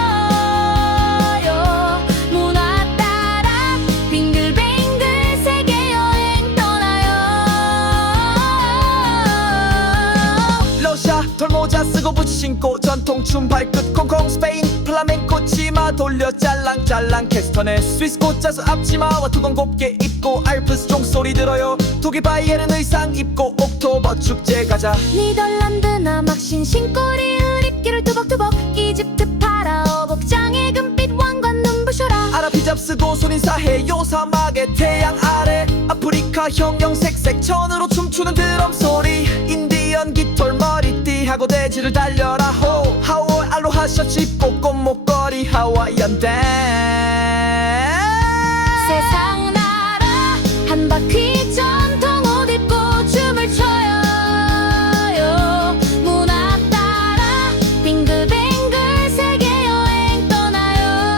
문화 따라 빙글빙글 세계 여행 떠나요 러시아 털모자 쓰고 부츠 신고 전통 춤 발끝 콩콩 스페인 플라멩코 치마 돌려 짤랑짤랑 캐스턴에 스위스 꽃자수 앞치마와 두건 곱게 입고 알프스 종소리 들어요 독일 바이에른 의상 입고 옥토버 축제 가자 니덜란드나 막신 신꼬리을 입기를 투벅투벅 이집트 파라오 복장에 금빛 왕관 눈부셔라 아랍 히잡 쓰고 손인사해요 사막의 태양 아래 아프리카 형형색색 천으로 춤추는 드럼 소리 인디언 깃털 머리띠하고 대지를 달려라 호 하와이 알로하 셔츠 입고 꽃 목걸이 하와이안 댄스 세상 나라 한 바퀴 전통 옷 입고 춤을 춰요 문화 따라 빙글빙글 세계 여행 떠나요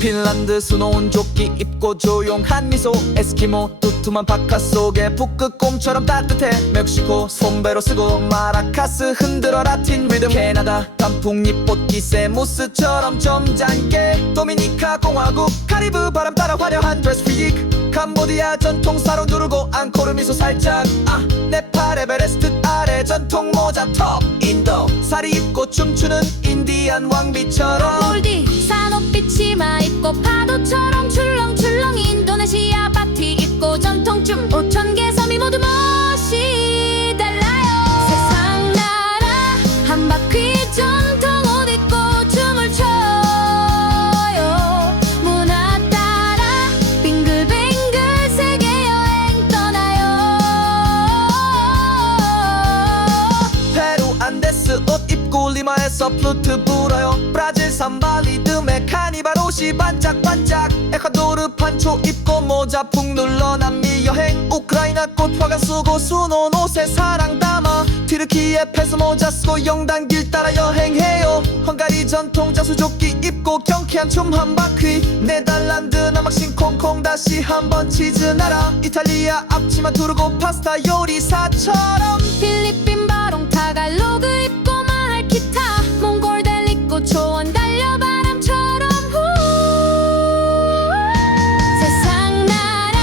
핀란드 수놓은 조끼 입고 조용한 미소 에스키모 두툼한 파카 속에 북극곰처럼 따뜻해 멕시코 손배로 쓰고 마라카스 흔들어 라틴 리듬 캐나다 단풍잎 꽃기 세무스처럼 점잖게 도미니카 공화국 카리브 바람 따라 화려한 드레스 피직 캄보디아 전통 사로 누르고 앙코르 미소 살짝 네팔 에베레스트 아래 전통 모자 톱 인도 사리 입고 춤추는 인디안 왕비처럼 몰디 산업빛 치마 입고 파도처럼 출렁출렁 인도네시아 바티 입고 전통춤 5,000개 섬이 모두 멋이 달라요 세상 나라 한 바퀴 전통 옷 입고 춤을 춰요 문화 따라 빙글빙글 세계 여행 떠나요 페루 안데스 옷 입고 리마에서 플루트 불어요 브라질 삼바 리듬에 카니발 옷이 반짝반짝 에콰도르 판초 입고 모자 푹 눌러 남미 여행 우크라이나 꽃 화관 쓰고 수놓은 옷에 사랑 담아 티르키예 페스 모자 쓰고 영단길 따라 여행해요 헝가리 전통 자수조끼 입고 경쾌한 춤 한 바퀴 네덜란드 남학신 콩콩 다시 한번 치즈 나라 이탈리아 앞치마 두르고 파스타 요리사처럼 필리핀 바롱 타갈로그 입고 마할 기타 몽골 델 입고 초원 달려 바람처럼 후 세상 나라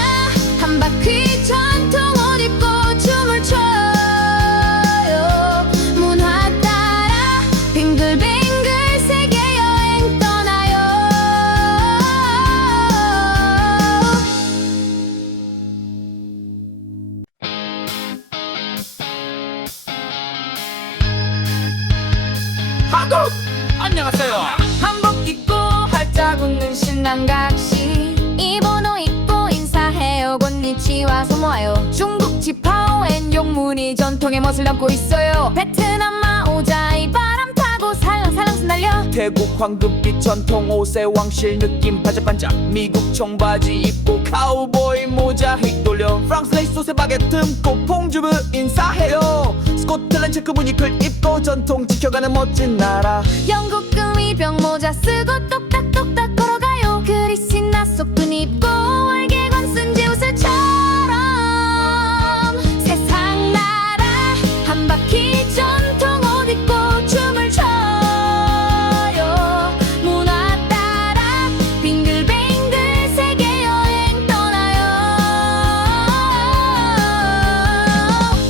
한 바퀴 전통 옷 입고 춤을 춰요 문화 따라 빙글빙글 세계 여행 떠나요 한국 안녕하세요. 한복 입고 활짝 웃는 신랑 각시 이번호 입고 인사해요 곤니치와 소모아요 중국 지파오엔 용문이 전통의 멋을 담고 있어요 베트남 마오자이 바람 타고 살랑살랑 흩날려 태국 황금빛 전통 옷에 왕실 느낌 반짝반짝 미국 청바지 입고 카우보이 모자 휙돌려 프랑스 레이스 옷에 바게 듬고 봉주부 인사해요 스코틀랜드 체크 무늬클 입고 전통 지켜가는 멋진 나라 영국 금이 병모자 쓰고 똑딱똑딱 걸어가요 그리스나 속분 입고 월계관 쓴 제우스처럼 세상 나라 한 바퀴 전통 옷 입고 춤을 춰요 문화 따라 빙글빙글 세계 여행 떠나요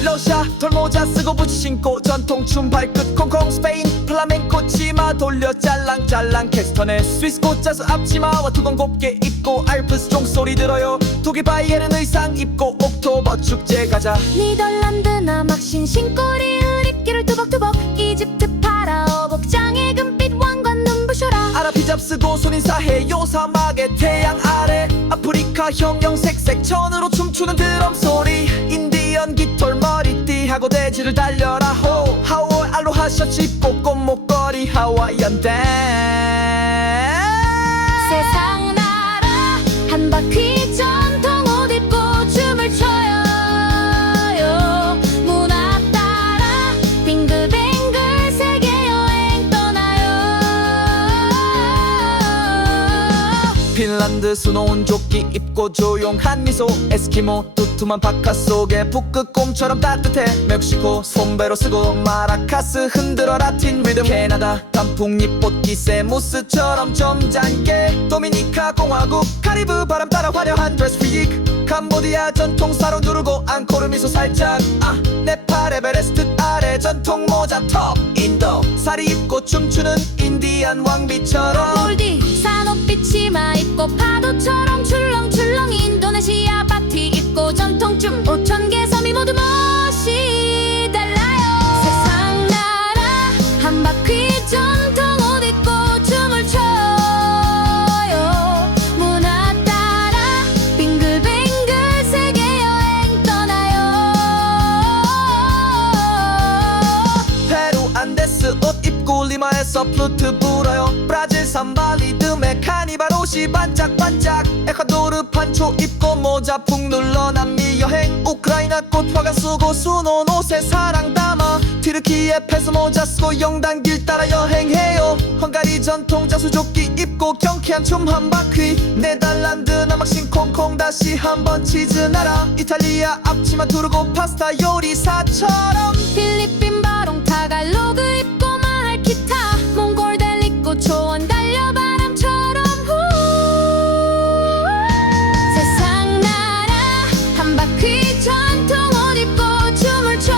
러시아 털모자 쓰고 부츠 신고 전통 춤 발끝 콩콩 스페인 플라멩코 치마 돌려 짤랑짤랑 캐스턴에 스위스 꽃자수 앞치마와 두건 곱게 입고 알프스 종소리 들어요 독일 바이에른 의상 입고 옥토버 축제 가자 니덜란드나 막신 신꼬리을 입기를 투벅투벅 이집트 파라오 복장에 금빛 왕관 눈부셔라 아랍 히잡 쓰고 손인사해요 사막의 태양 아래 아프리카 형형색색 천으로 춤추는 드럼 소리 인디언 깃털 머리띠하고 대지를 달려라 호 하와이 알로하 알로하 셔츠 입고 꽃목걸이 하와이안 댄스. 세상 나라 한 바퀴 전통 옷 입고 춤을 춰요. 문화 따라 빙글빙글 세계 여행 떠나요. 핀란드 수놓은 조끼 입고 조용한 미소. 에스키모 두툼한 바카 속에 북극곰처럼 따뜻해. 멕시코 손배로 쓰고 마라카스 흔들어 라틴 리듬. 캐나다 단풍잎 꽃깃새 무스처럼 점잖게. 도미니카 공화국 카리브 바람 따라 화려한 드레스 픽. 캄보디아 전통 사로 누르고 앙코르 미소 살짝. 네팔 에베레스트 아래 전통 모자 톱. 인도 사리 입고 춤추는 인디안 왕비처럼. 몰디 산업빛 치마 입고 파도처럼 출렁출렁. 인도네시아 바티 입고 전통춤 5,000개 섬이 모두 멋이 달라요. 세상 나라 한 바퀴 전통 옷 입고 춤을 춰요. 문화 따라 빙글빙글 세계 여행 떠나요. 페루 안데스 옷 입고 리마에서 플루트 불어요. 브라질 삼바 리듬에 카니발 옷이 반짝반짝. 에콰도르 판초 입고 모자 푹 눌러 남미 여행. 우크라이나 꽃 화관 쓰고 수놓은 옷에 사랑 담아. 티르키예 페스 모자 쓰고 영단길 따라 여행해요. 헝가리 전통 자수조끼 입고 경쾌한 춤 한 바퀴. 네덜란드 남학신 콩콩 다시 한번 치즈 나라. 이탈리아 앞치마 두르고 파스타 요리사처럼. 필리핀 바롱 타갈로그 입고 말할 기타. 몽골 델 입고 초원 달려 바람처럼 후. 세상 나라 한 바퀴 전통 옷 입고 춤을 춰요.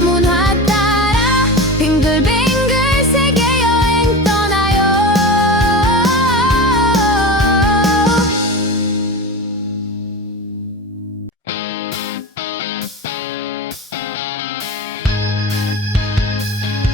문화 따라 빙글빙글 세계 여행 떠나요.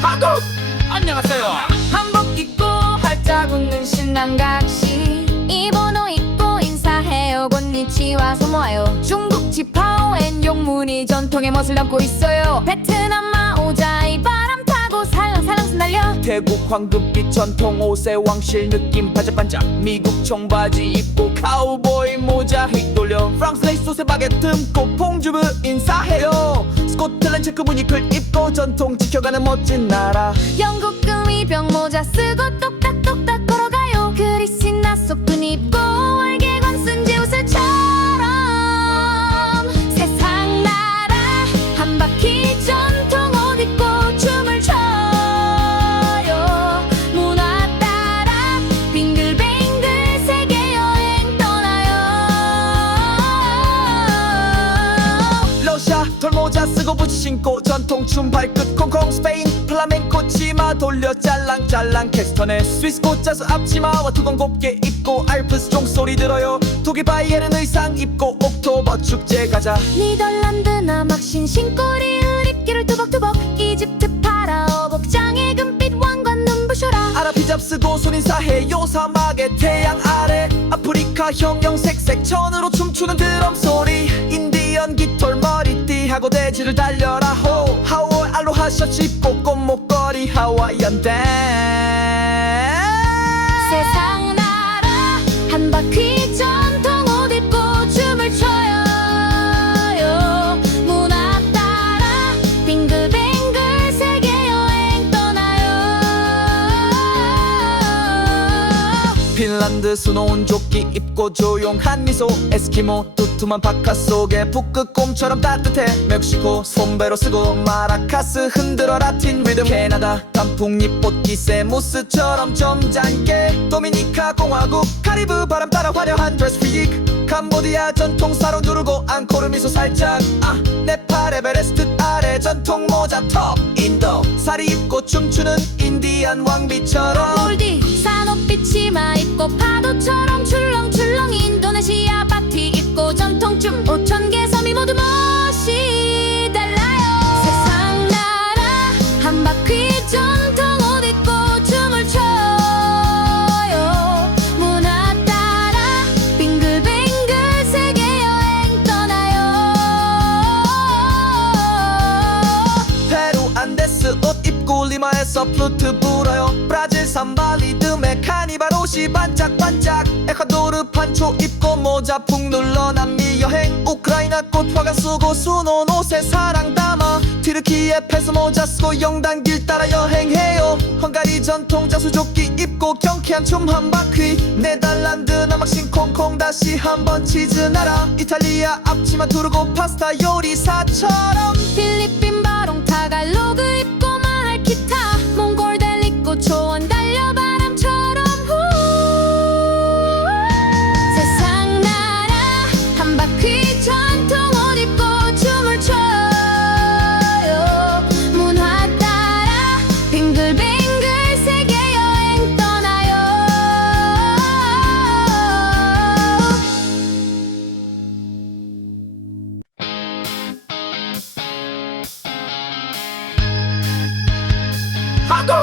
한국 안녕하세요. 한복 입고 활짝 웃는 신랑 각시. 일본어 입고 인사해요. 곤니치와 소모아요. 중국 지파오엔 용문이 전통의 멋을 담고 있어요. 베트남 마오자이 바람 타고 살랑살랑 순달려. 태국 황금빛 전통 옷에 왕실 느낌 반짝반짝. 미국 청바지 입고 카우보이 모자 휙 돌려. 프랑스 레이스 옷에 바게트 듬고 퐁주브 인사해요. 스코틀랜드 체크 무늬클 입고 전통 지켜가는 멋진 나라. 영국 금이병 모자 쓰고 똑딱똑딱 걸어가요. 그리스 나소끈 입고 월계관 쓴 제우스처럼. 세상 나라 한 바퀴 전통 옷 입고 춤을 춰요. 문화 따라 빙글빙글 세계 여행 떠나요. 러시아 털모자 쓰고 부츠 신고 전통 춤 발끝 콩콩. 스페인 플라멩코 치마 돌려 짤랑짤랑. 캐스턴의 스위스 꽃자수 앞치마와 두건 곱게 입고 알프스 종소리 들어요. 독일 바이에른 의상 입고 옥토버 축제 가자. 니덜란드 남학신 신꼬리 흐릿기를 투벅투벅. 이집트 파라오 복장에 금빛 왕관 눈부셔라. 아랍 히잡 쓰고 손인사해요. 사막의 태양 아래. 아프리카 형형 색색 천으로 춤추는 드럼 소리. 인디언 깃털 머리띠하고 대지를 달려라. 호 하월 알로하 셔츠 입고 꽃목걸이 하와이안 댄스. 세상 나라 한 바퀴 전통 옷 입고 춤을 춰요. 문화 따라 빙글빙글 세계 여행 떠나요. 핀란드 수놓은 조끼 입고 조용한 미소. 에스키모 두툼한 바카 속에 북극곰처럼 따뜻해. 멕시코 손배로 쓰고 마라카스 흔들어 라틴 리듬. 캐나다 단풍잎 꽃깃새 무스처럼 점잖게. 도미니카 공화국 카리브 바람 따라 화려한 드레스 픽. 캄보디아 전통 사로 누르고 앙코르 미소 살짝. 네팔 에베레스트 아래 전통 모자 톱. 인도 사리 입고 춤추는 인디안 왕비처럼. 몰디 산업빛 치마 입고 파도처럼 출렁출렁. 인도네시아 바티 입고 전통춤 5,000개 섬이 모두 멋이 달라요. 세상 나라 한 바퀴 전통 옷 입고 춤을 춰요. 문화 따라 빙글빙글 세계 여행 떠나요. 플루트 불어요. 브라질 삼바 리듬에 카니발 옷이 반짝반짝. 에콰도르 판초 입고 모자 푹 눌러 남미 여행. 우크라이나 꽃 화관 쓰고 수놓은 옷에 사랑 담아. 튀르키예 패스 모자 쓰고 영단길 따라 여행해요. 헝가리 전통 자수조끼 입고 경쾌한 춤 한 바퀴. 네덜란드 남학신 콩콩 다시 한번 치즈 나라. 이탈리아 앞치마 두르고 파스타 요리사처럼. 필리핀 바롱 타갈로그 입고 말 기타. 몽골 델 입고 초원 달려 바람처럼 후. 세상 나라 한 바퀴 전통 옷 입고 춤을 춰요. 문화 따라 빙글빙글 세계 여행 떠나요. 한국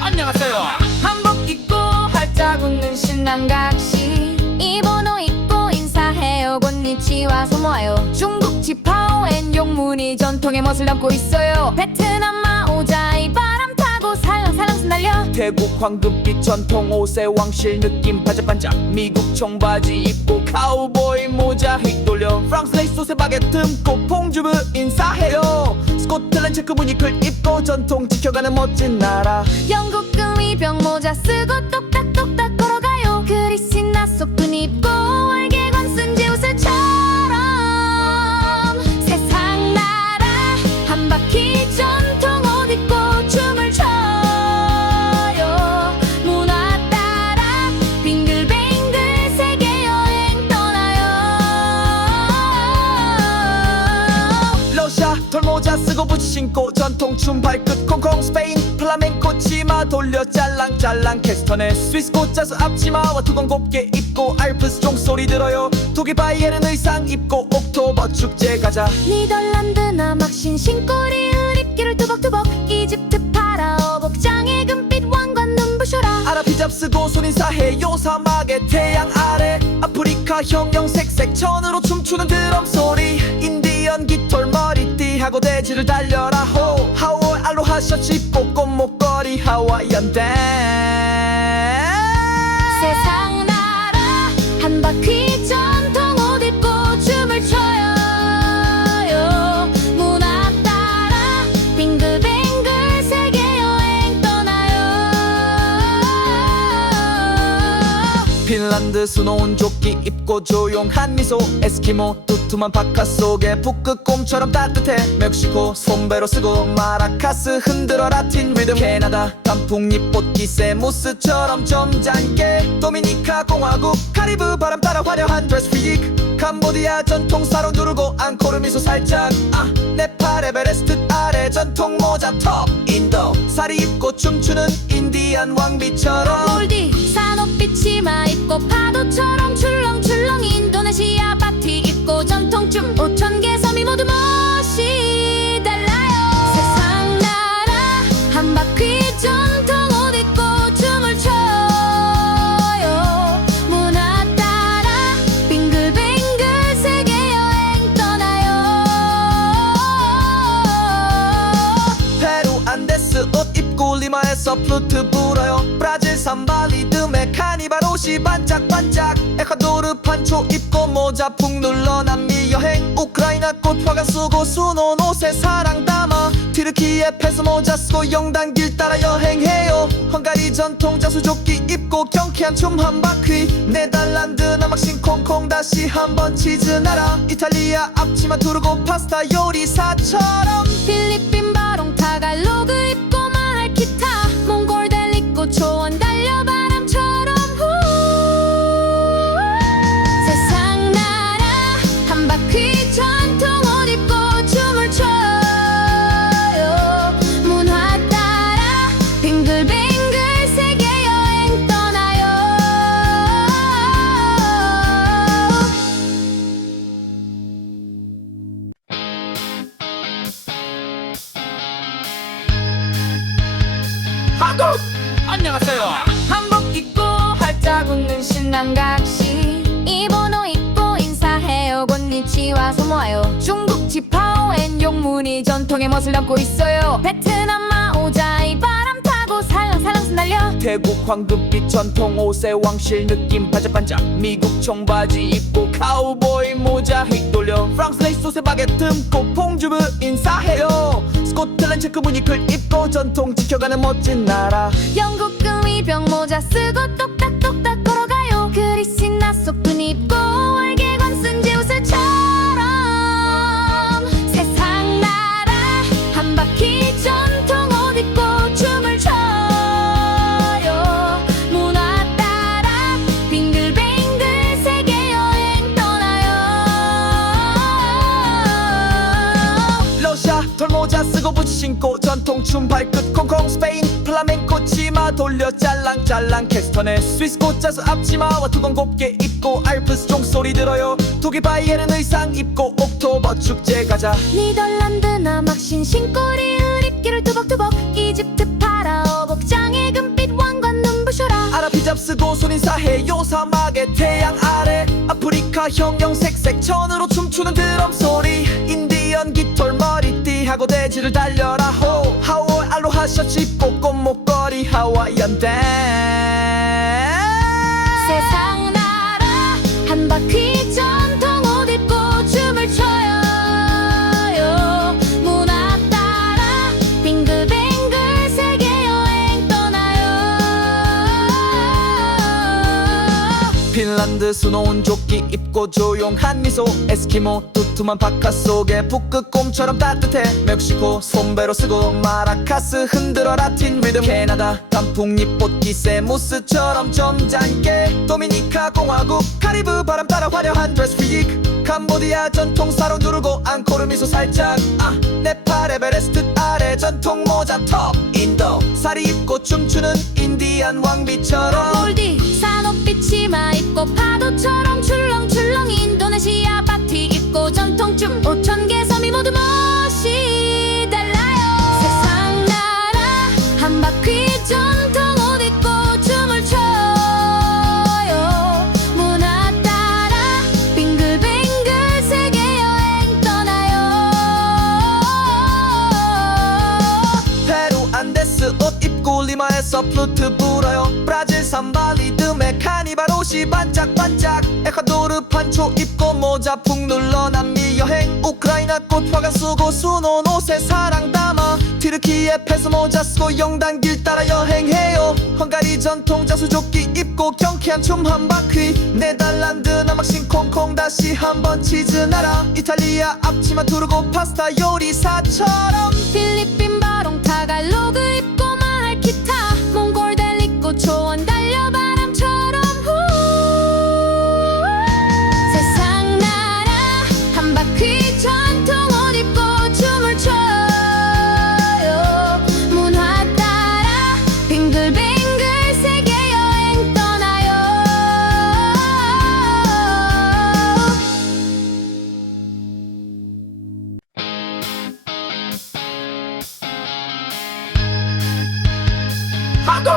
안녕하세요. 한복 입고 활짝 웃는 신랑 각시. 일본어 입고 인사해요. 곤니치와 소모아요. 중국 지파오엔 용문이 전통의 멋을 담고 있어요. 베트남 마오자이 바람 타고 살랑살랑 순날려. 태국 황금빛 전통 옷에 왕실 느낌 반짝반짝. 미국 청바지 입고 카우보이 모자 휙 돌려. 프랑스 레이스 옷에 바게트 듬고 퐁주브 인사해요. 스코틀랜드 체크 무늬클 입고 전통 지켜가는 멋진 나라. 영국 금이병 모자 쓰고 똑딱똑딱 걸어가요. 그리스 나속분 입고 월계관 쓴 제우스처럼. 세상 나라 한 바퀴 전통 옷 입고 춤을 춰요. 문화 따라 빙글빙글 세계 여행 떠나요. 러시아 털모자 쓰고 부츠 신고 전통 춤 발끝 콩콩. 스페인 플라멩코 치마 돌려 짤랑짤랑. 캐스턴에 스위스 꽃자수 앞치마와 두건 곱게 입고 알프스 종소리 들어요. 독일 바이에른 의상 입고 옥토버 축제 가자. 니덜란드 남학신 신꼬리을 입기를 투벅투벅. 이집트 파라오 복장에 금빛 왕관 눈부셔라. 아랍 히잡 쓰고 손 인사해요. 사막의 태양 아래. 아프리카 형형 색색 천으로 춤추는 드럼 소리. 인디언 깃털 머리띠하고 대지를 달려라 호. 하와이 알로하 셔츠 입고 꽃 목걸이 하와이안 댄스. 세상 나라 한 바퀴 전통 옷 입고 춤을 춰요. 문화 따라 빙글빙글 세계 여행 떠나요. 핀란드 수놓은 조끼 입고 조용한 미소. 에스키모 두툼한 파카 속에 북극곰처럼 따뜻해. 멕시코 솜베로 쓰고 마라카스 흔들어 라틴 리듬. 캐나다 단풍잎 옷기 세무스처럼 점잖게. 도미니카 공화국 카리브 바람 따라 화려한 드레스 피직. 캄보디아 전통 사로 누르고 앙코르 미소 살짝. 네팔 에베레스트 아래 전통 모자 톱. 인도 사리 입고 춤추는 인디안 왕비처럼. 몰디 산업빛 치마 입고 파도처럼 출렁출렁. 인도네시아 바티 입고 전통춤 5,000개 섬이 모두 멋이 달라요. 세상 나라 한 바퀴 전통 옷 입고 춤을 춰요. 문화 따라 빙글빙글 세계 여행 떠나요. 페루 안데스 옷 입고 리마에서 플루트 불어요. 브라질 삼바 리듬에 카니발 옷이 반짝반짝. 에콰도르 판초 입고 모자 푹 눌러 남미 여행. 우크라이나 꽃 화관 쓰고 수놓은 옷에 사랑 담아. 튀르키예 패스 모자 쓰고 영단길 따라 여행해요. 헝가리 전통 자수조끼 입고 경쾌한 춤 한 바퀴. 네덜란드 남학신 콩콩 다시 한번 치즈 나라. 이탈리아 앞치마 두르고 파스타 요리사처럼. 필리핀 바롱 타갈로그 입고 말 기타. 몽골 델 입고 초원 달려 바람처럼 후. 세상 나라 한 바퀴 전통 옷 입고 춤을 춰요. 문화 따라 빙글빙글 세계 여행 떠나요. 한국 안녕하세요. 한복 입고 활짝 웃는 신랑 각시. 일본어 입고 인사해요. 곤니치와 소모아요. 중국 지파오엔 용문이 전통의 멋을 담고 있어요. 베트남 마오자이 바람 타고 날려 태국 황금빛 전통 옷에 왕실 느낌 반짝반짝 미국 청바지 입고 카우보이 모자 휙 돌려 프랑스 레이스 옷에 바게 듬고 퐁주브 인사해요 스코틀랜드 체크 무늬클 입고 전통 지켜가는 멋진 나라 영국 금이병 모자 쓰고 똑딱똑딱 걸어가요 그리스 나속분 입고 월계관 쓴 제 옷을처럼 세상 나라 한 바퀴 전통 옷 입고 춤을 춰요 문화 따라 빙글빙글 세계 여행 떠나요 러시아 털모자 쓰고 부츠 신고 전통 춤 발끝 콩콩 스페인 플라멩코 치마 돌려 짤랑짤랑 캐스터네 스위스 꽃자수 앞치마와 두건 곱게 입고 알프스 종소리 들어요 독일 바이에른 의상 입고 옥토버 축제 가자 니덜란드 남악 신신꼬리 입기를 투벅투벅 이집트 파라오 복장에 금빛 왕관 눈부셔라 아랍 히잡 쓰고 손인사해요 사막의 태양 아래 아프리카 형형색색 천으로 춤추는 드럼 소리 인디언 깃털 머리띠하고 대지를 달려라 호 하월 알로하 셔츠 입고 꽃 목걸이 하와이안 댄스 세상 나라 한 바퀴 전통 옷 입고 춤을 춰요 문화 따라 빙글빙글 세계 여행 떠나요 핀란드 수놓은 조끼 입고 조용한 미소 에스키모 두툼한 바카 속에 북극곰처럼 따뜻해 멕시코 솜베로 쓰고 마라카스 흔들어 라틴 리듬 캐나다 단풍잎 꽃기 세무스처럼 점잖게 도미니카 공화국 카리브 바람 따라 화려한 드레스 픽 캄보디아 전통 사로 누르고 앙코르 미소 살짝 네팔 에베레스트 아래 전통 모자 톱 인도 사리 입고 춤추는 인디안 왕비처럼 몰디 산업빛 치마 입고 파도처럼 출렁출렁 인도네시아 바티 입고 전통춤 5,000개 섬이 모두 멋이 달라요 세상 나라 한 바퀴 전통 옷 입고 춤을 춰요 문화 따라 빙글빙글 세계 여행 떠나요 페루 안데스 옷 입고 리마에서 플루트 불어요 브라질 삼바 리듬에 카니발 옷이 반짝반짝 에콰도르 판초 입고 모자 푹 눌러 남미 여행 우크라이나 꽃 화관 쓰고 수놓은 옷에 사랑 담아 티르키예 페스 모자 쓰고 영단길 따라 여행해요 헝가리 전통 자수조끼 입고 경쾌한 춤 한 바퀴 네덜란드 남악 신콩콩 다시 한번 치즈 나라 이탈리아 앞치마 두르고 파스타 요리사처럼 필리핀 바롱 타갈로그 입고 말할 기타 몽골 델 입고 초원 달려 바람처럼 후 세상 나라 한 바퀴 전통 옷 입고 춤을 춰요 문화 따라 빙글빙글 세계 여행 떠나요 한국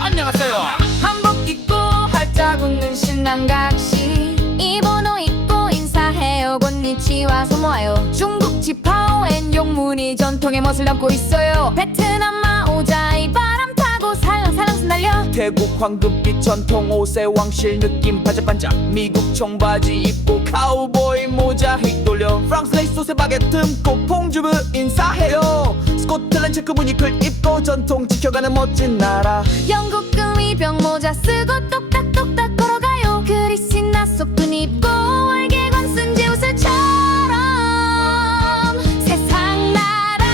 안녕하세요. 한복 입고 활짝 웃는 신랑 각시 일본어 입고 인사해요 곤니치와 소모아요 중국 지파오엔 용문이 전통의 멋을 담고 있어요 베트남 마오자이 바람 타고 살랑살랑 순달려 태국 황금빛 전통 옷에 왕실 느낌 반짝반짝 미국 청바지 입고 카우보이 모자 휙 돌려 프랑스 레이스 옷에 바게 듬고 퐁주브 인사해요 스코틀랜드 체크 무늬클 입고 전통 지켜가는 멋진 나라 영국 금이병 모자 쓰고 똑딱똑딱 걸어가요 그리스 나속분 입고 월계관 쓴 제 옷을처럼 세상 나라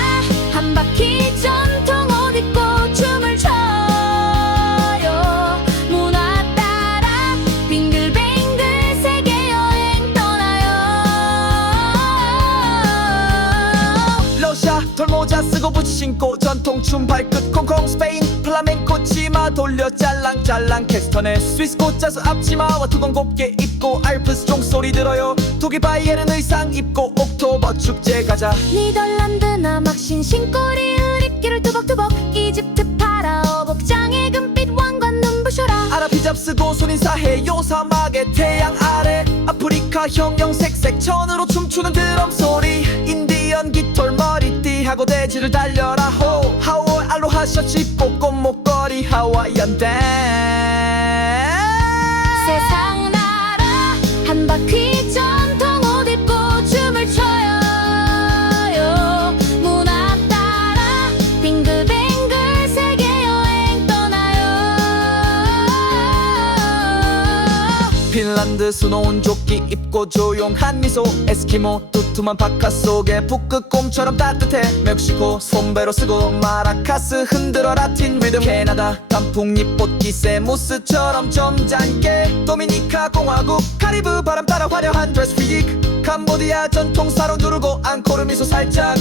한 바퀴 전통 옷 입고 춤을 춰요 문화 따라 빙글빙글 세계 여행 떠나요 러시아 털모자 쓰고 부츠 신고 전통 춤 발끝 콩콩 스페인 플라멩코 치마 돌려 짤랑짤랑 캐스터네 스위스 꽃자수 앞치마와 두건 곱게 입고 알프스 종소리 들어요 독일 바이에른 의상 입고 옥토버 축제 가자 니덜란드 남악 신신꼬리 입기를 투벅투벅 이집트 파라오 복장에 금빛 왕관 눈부셔라 아랍 히잡 쓰고 손인사해요 사막의 태양 아래 아프리카 형형색색 천으로 춤추는 드럼 소리 인디언 깃털 머리띠하고 대지를 달려라 호 하월 알로하 셔츠 입고 꽃 목걸이 하와이안 댄스. 세상 나라 한 바퀴 전통 옷 입고 춤을 춰요. 문화 따라 빙글빙글 세계 여행 떠나요. 핀란드 수놓은 조끼 입고 조용한 미소, 에스키모 두툼한 파카 속에 북극곰처럼 따뜻해. 멕시코 솜베로 쓰고 마라카스 흔들어 라틴 리듬. 캐나다 단풍잎 꽃깃새 무스처럼 점잖게. 도미니카 공화국 카리브 바람 따라 화려한 드레스 피직. 캄보디아 전통 사로 누르고 앙코르 미소 살짝.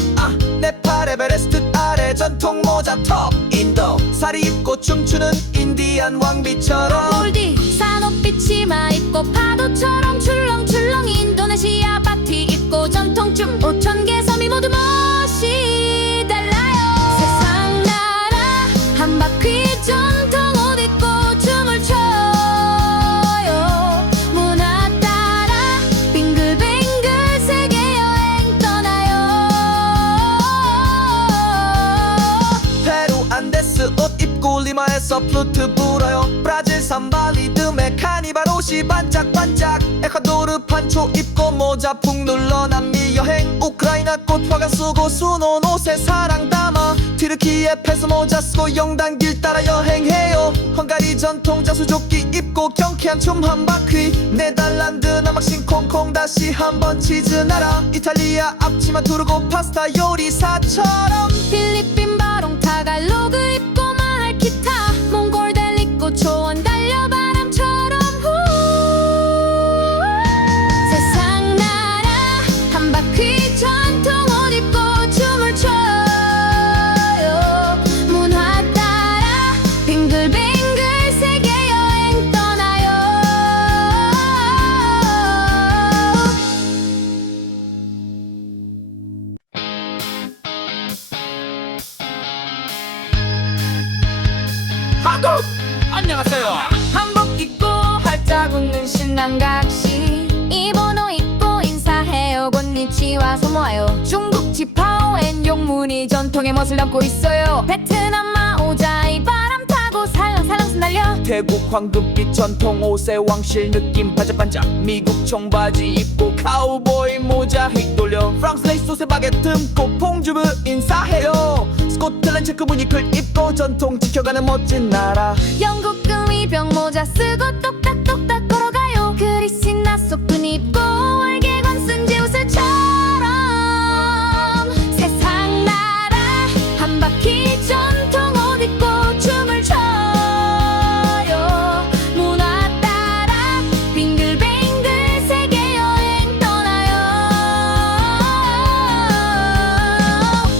네팔 에베레스트 아래 전통 모자 톱. 인도 사리 입고 춤추는 인디안 왕비처럼. 몰디 산호빛 치마 입고 파도처럼 출렁출렁. 인도네시아 바티 입고 전통춤 5,000개 섬이 모두 멋이 달라요. 세상 나라 한 바퀴 전통 옷 입고 춤을 춰요. 문화 따라 빙글빙글 세계 여행 떠나요. 페루 안데스 옷 입고 리마에서 플루트 불어요. 브라질 삼바 리듬에 카니발 옷이 반짝반짝. 에콰도르 판초 입고 모자 푹 눌러 남미 여행. 우크라이나 꽃 화관 쓰고 수놓은 옷에 사랑 담아. 튀르키예 페스 모자 쓰고 영단길 따라 여행해요. 헝가리 전통 자수조끼 입고 경쾌한 춤 한 바퀴. 네덜란드 남학신 콩콩 다시 한번 치즈 나라. 이탈리아 앞치마 두르고 파스타 요리사처럼. 필리핀 바롱 타갈로그 입고 말 기타. 몽골 델 입고 초원 달려 바람처럼. 세상 나라 한 바퀴 전통 옷 입고 춤을 춰요. 문화 따라 빙글빙글 세계 여행 떠나요. 한국 안녕하세요. 한복 입고 활짝 웃는 신랑 각시. 일본어 입고 인사해요. 곤니치와 소모아요. 중국 지파오엔 용문이 전통의 멋을 담고 있어요. 베트남 마오자이 바람 타고 살랑살랑 순날려. 태국 황금빛 전통 옷에 왕실 느낌 반짝반짝. 미국 청바지 입고 카우보이 모자 휙 돌려. 프랑스 레이스 옷에 바게트 듬고 퐁주브 인사해요. 스코틀랜드 체크 무늬클 입고 전통 지켜가는 멋진 나라. 영국 금이병 모자 쓰고 똑딱똑딱 걸어가요. 그리스 나속분 입고 월계관 쓴 제우스처럼. 세상 나라 한 바퀴 전통 옷 입고 춤을 춰요. 문화 따라 빙글빙글 세계 여행 떠나요.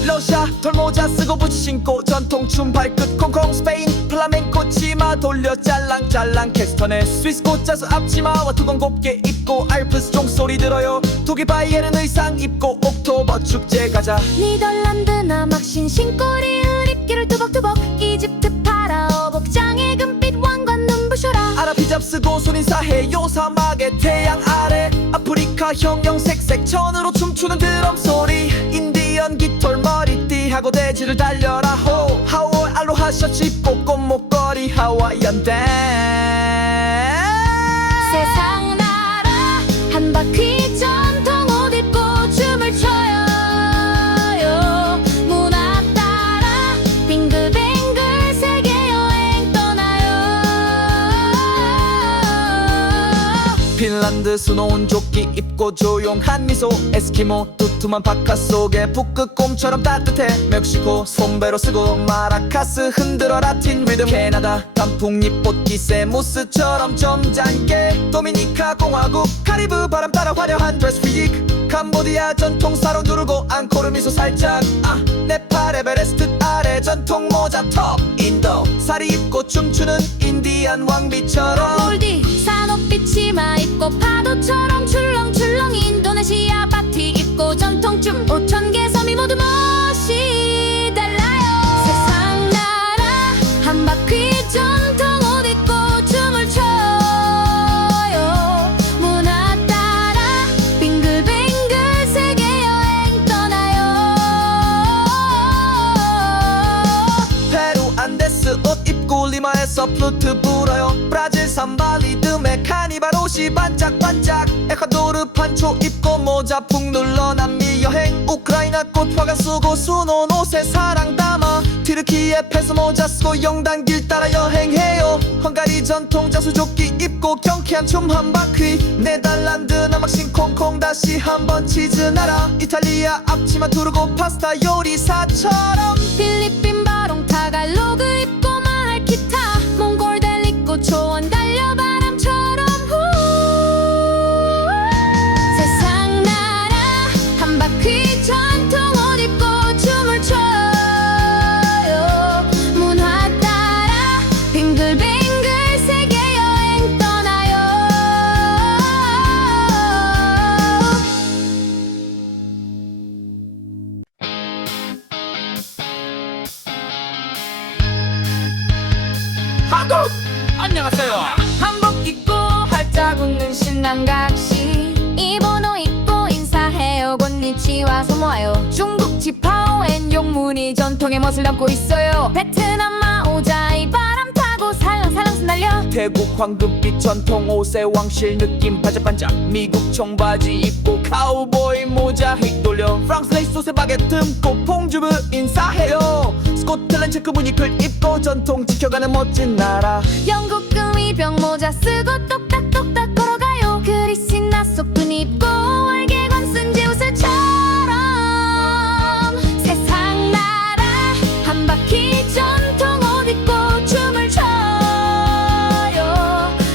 러시아 털모자 쓰고 부츠 신고 전통 춤 발끝 콩콩. 스페인 플라멩코 치마 돌려 짤랑짤랑. 캐스턴의 스위스 꽃자수 앞치마와 두건 곱게 입고 알프스 종소리 들어요. 독일 바이에른 의상 입고 옥토버 축제 가자. 니덜란드 남학신 신꼬리을 입기를 투벅투벅. 이집트 파라오 복장에 금빛 왕관 눈부셔라. 아랍 히잡 쓰고 손 인사해요. 사막의 태양 아래. 아프리카 형형 색색 천으로 춤추는 드럼 소리. 인디언 깃털 머리띠하고 대지를 달려라. 호 하워 알로하 셔츠 입고 꽃 목걸이 하와이안 댄스. 세상 나라 한 바퀴 전통 옷 입고 춤을 춰요. 문화 따라 빙글빙글 세계 여행 떠나요. 핀란드 수놓은 조끼 입고 조용한 미소, 에스키모 두툼한 파카 속에 북극곰처럼 따뜻해. 멕시코 솜베로 쓰고 마라카스 흔들어 라틴 리듬. 캐나다 단풍잎 꽃깃새 무스처럼 점잖게. 도미니카 공화국 카리브 바람 따라 화려한 드레스 피직. 캄보디아 전통 사로 누르고 앙코르 미소 살짝. 네팔 에베레스트 아래 전통 모자 톱. 인도 사리 입고 춤추는 인디안 왕비처럼. 몰디 산호빛 치마 입고 파도처럼 출렁출렁. 인도네시아 바티 입고 전통춤 5,000개 섬이 모두 멋이 달라요. 세상 나라 한 바퀴 전통 옷 입고 춤을 춰요. 문화 따라 빙글빙글 세계 여행 떠나요. 페루 안데스 옷 입고 리마 리마에서 플루트 불어요. 브라질 삼바 리듬에 카니발 옷이 반짝반짝. 에콰도르 판초 입고 모자 푹 눌러 남미 여행. 우크라이나 꽃 화관 쓰고 수놓은 옷에 사랑 담아. 튀르키예 페소 모자 쓰고 영단길 따라 여행해요. 헝가리 전통 자수 조끼 입고 경쾌한 춤 한 바퀴. 네덜란드 남학신 콩콩 다시 한번 치즈 나라. 이탈리아 앞치마 두르고 파스타 요리사처럼. 필리핀 바롱 타갈로그 입고 마할 기타. 몽골 델 입고 초원 달려 바람처럼 후. 세상 나라 한 바퀴 전통 옷 입고 춤을 춰요. 문화 따라 빙글빙글 세계 여행 떠나요. 한국 안녕하세요. 한복 입고 활짝 웃는 신랑 각시. 일본어 입고 인사해요. 곤니치와 소모아요. 중국 지파오엔 용문이 전통의 멋을 담고 있어요. 베트남 마오자이 바람 타고 살랑살랑 흩날려. 태국 황금빛 전통 옷에 왕실 느낌 반짝반짝. 미국 청바지 입고 카우보이 모자 휙 돌려. 프랑스 레이스 옷에 바게트 듬고 퐁주브 인사해요. 스코틀랜드 체크 무늬클 입고 전통 지켜가는 멋진 나라. 영국 금이병 모자 쓰고 똑딱똑딱 걸어가요. 그리스 나소끈 입고 월계관 쓴 제 옷을처럼. 세상 나라 한 바퀴 전통 옷 입고 춤을 춰요.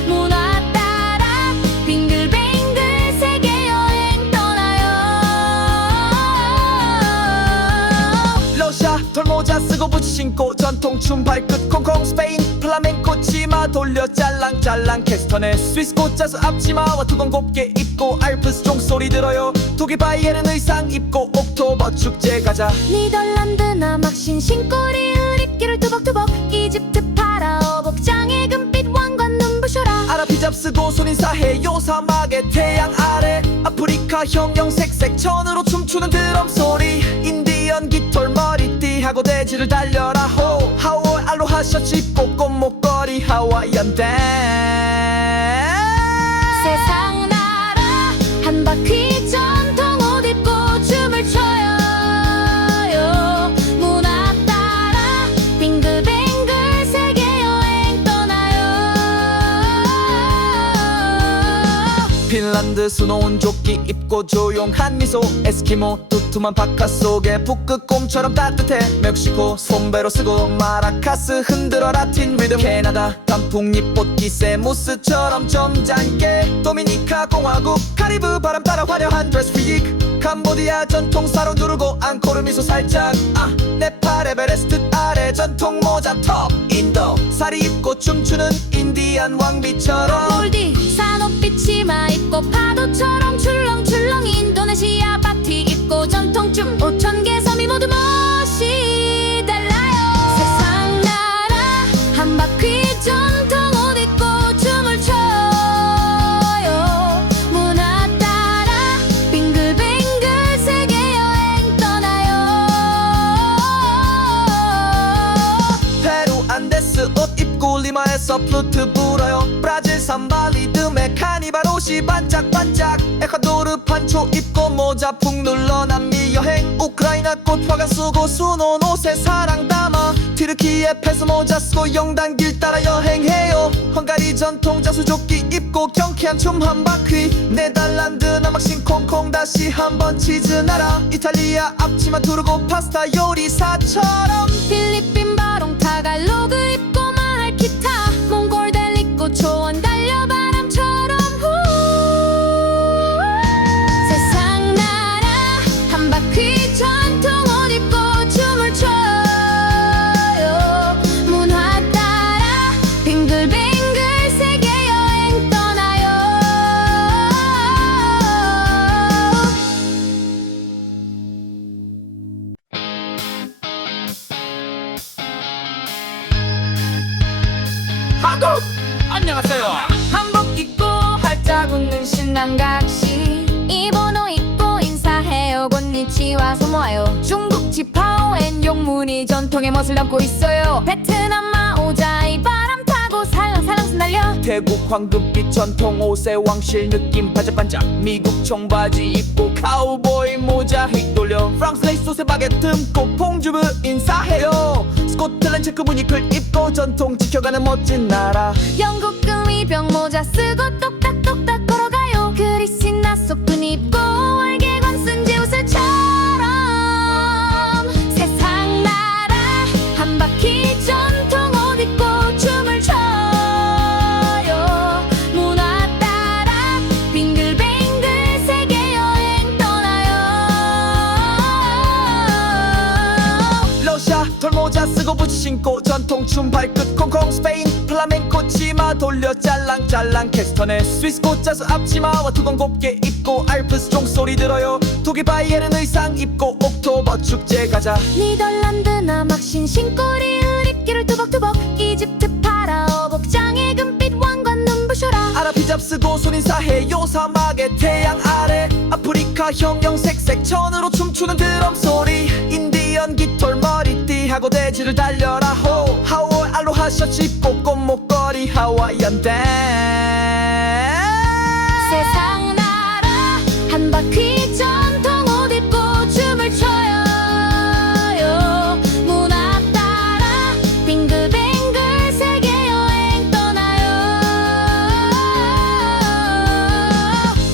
문화 따라 빙글빙글 세계 여행 떠나요. 러시아 털모자 쓰고 부츠 신고 전통 춤 발끝 콩콩. 스페인 플라멩코 치마 돌려 짤랑짤랑. 캐스터네 스위스 꽃자수 앞치마와 두건 곱게 입고 알프스 종소리 들어요. 독일 바이에른 의상 입고 옥토버 축제 가자. 니덜란드 남학신 신꼬리 흐릿기를 투벅투벅. 이집트 파라오 복장에 금빛 왕관 눈부셔라. 아랍 히잡 쓰고 손인사해요. 사막의 태양 아래. 아프리카 형형 색색 천으로 춤추는 드럼 소리. 인디언 깃털 머리띠하고 대지를 달려라 호. 하워 알로하 셔츠 입고 꽃 목걸이 하와이안 댄스. 세상 나라 한 바퀴 전통 옷 입고 춤을 춰요. 문화 따라 빙글빙글 세계 여행 떠나요. 핀란드 수놓은 조끼 입고 조용한 미소. 에스키모 두툼한 파카 속에 북극곰처럼 따뜻해. 멕시코 솜베로 쓰고 마라카스 흔들어 라틴 리듬. 캐나다 단풍잎 꽃깃에 무스처럼 점잖게. 도미니카 공화국 카리브 바람 따라 화려한 드레스 픽. 캄보디아 전통 사로 누르고 앙코르 미소 살짝. 네팔 에베레스트 아래 전통 모자 톱. 인도 사리 입고 춤추는 인디안 왕비처럼. 몰디 산업빛 치마 입고 파도처럼 출렁출렁. 인도네시아 바티 입고 전통춤 5,000개 섬이 모두 멋이 달라요. 세상 나라 한 바퀴 전통 옷 입고 춤을 춰요. 문화 따라 빙글빙글 세계 여행 떠나요. 페루 안데스 옷 입고 리마에서 플루트 불어요. 브라질 삼바 리듬에 카니발 옷이 반짝반짝. 에콰도르 판초 입고 모자 푹 눌러 남미 여행. 우크라이나 꽃 화관 쓰고 수놓은 옷에 사랑 담아. 튀르키예 페소 모자 쓰고 영단길 따라 여행해요. 헝가리 전통 자수 조끼 입고 경쾌한 춤 한 바퀴. 네덜란드 남학신 콩콩 다시 한번 치즈 나라. 이탈리아 앞치마 두르고 파스타 요리사처럼. 필리핀 바롱 타갈로그 입고 마할 기타. 몽골 델 입고 초원 달려 바람처럼 후. 세상 나라 한 바퀴 전통 옷 입고 춤을 춰요. 문화 따라 빙글빙글 세계 여행 떠나요. 한국 안녕하세요. 한복 입고 활짝 웃는 신랑 각시. 일본어 입고 인사해요. 곤니치와 소모아요. 중국 지파오엔 용문이 전통의 멋을 담고 있어요. 베트남 마오자이 바람 휘날려 태국 황금빛 전통 옷의 왕실 느낌 반짝반짝 미국 청바지 입고 카우보이 모자 휙돌려 프랑스 레이스 옷에 바게트 듬고 퐁주브 인사해요 스코틀랜드 체크 무늬클 입고 전통 지켜가는 멋진 나라 영국 금이병 모자 쓰고 똑딱똑딱 걸어가요 그리스 나소끈 입고 월계관 쓴 제우스처럼 세상 나라 한 바퀴 전통 옷 입고 춤을 춰요 문화 따라 빙글빙글 세계 여행 떠나요 러시아 털모자 쓰고 부츠 신고 전통 춤 발끝 콩콩 스페인 플라멩코 치마 돌려 짤랑짤랑 캐스터네 스위스 꽃자수 앞치마와 두건 곱게 입고 알프스 종소리 들어요 독일 바이에른 의상 입고 옥토버 축제 가자 니덜란드 남악 신신꼬리 의립기를 투벅투벅 이집트 파라오 복장에 금빛 왕관 눈부셔라 아랍 히잡 쓰고 손인사해요 사막의 태양 아래 아프리카 형형 색색 천으로 춤추는 드럼 소리 인디언 깃털 머리띠하고 대지를 달려라 호 하월 알로하 셔츠 입고 꽃 목걸이 하와이안 댄스 세상 나라 한 바퀴 전통 옷 입고 춤을 춰요 문화 따라 빙글빙글 세계 여행 떠나요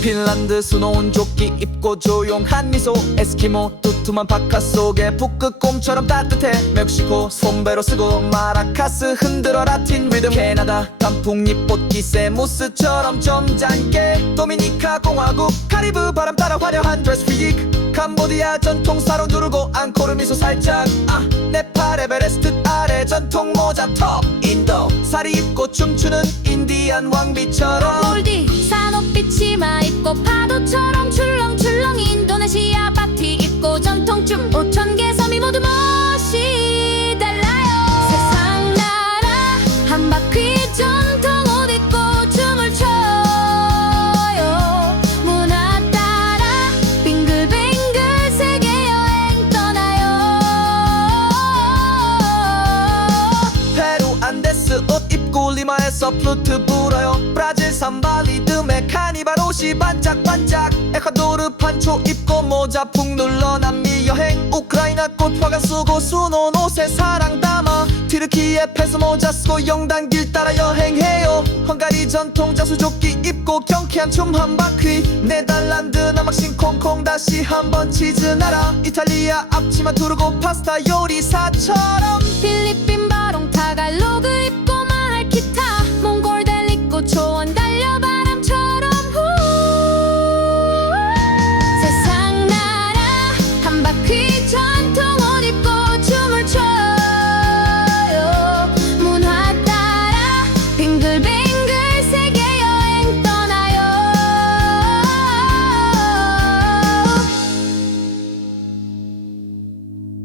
핀란드 수놓은 조끼 입고 조용한 미소 에스키모 두툼한 파카 속에 북극곰처럼 따뜻해 멕시코 솜베로 쓰고 마라카스 흔들어 라틴 리듬 캐나다 단풍잎 꽃기 세무스처럼 점잖게 도미니카 공화국 카리브 바람 따라 화려한 드레스 피직 캄보디아 전통 사로 누르고 앙코르 미소 살짝 네팔 에베레스트 아래 전통 모자 톱 인도 사리 입고 춤추는 인디안 왕비처럼 몰디 산업빛 치마 입고 파도처럼 출렁출렁 인도네시아 바티 입고 전통춤 5,000개 섬이 모두 멋이 달라요 세상 나라 한 바퀴 전통 옷 입고 춤을 춰요 문화 따라 빙글빙글 세계 여행 떠나요 페루 안데스 옷 입고 리마에서 플루트 불어요 브라질 삼바 리듬에 카니발 옷이 반짝반짝 에콰도르 판초 입고 모자 푹 눌러 남미 여행 우크라이나 꽃 화관 쓰고 수놓은 옷에 사랑 담아 튀르키예 페스 모자 쓰고 영단길 따라 여행해요 헝가리 전통 자수조끼 입고 경쾌한 춤 한 바퀴 네덜란드 남학신 콩콩 다시 한번 치즈 나라 이탈리아 앞치마 두르고 파스타 요리사처럼 필리핀 바롱 타갈로그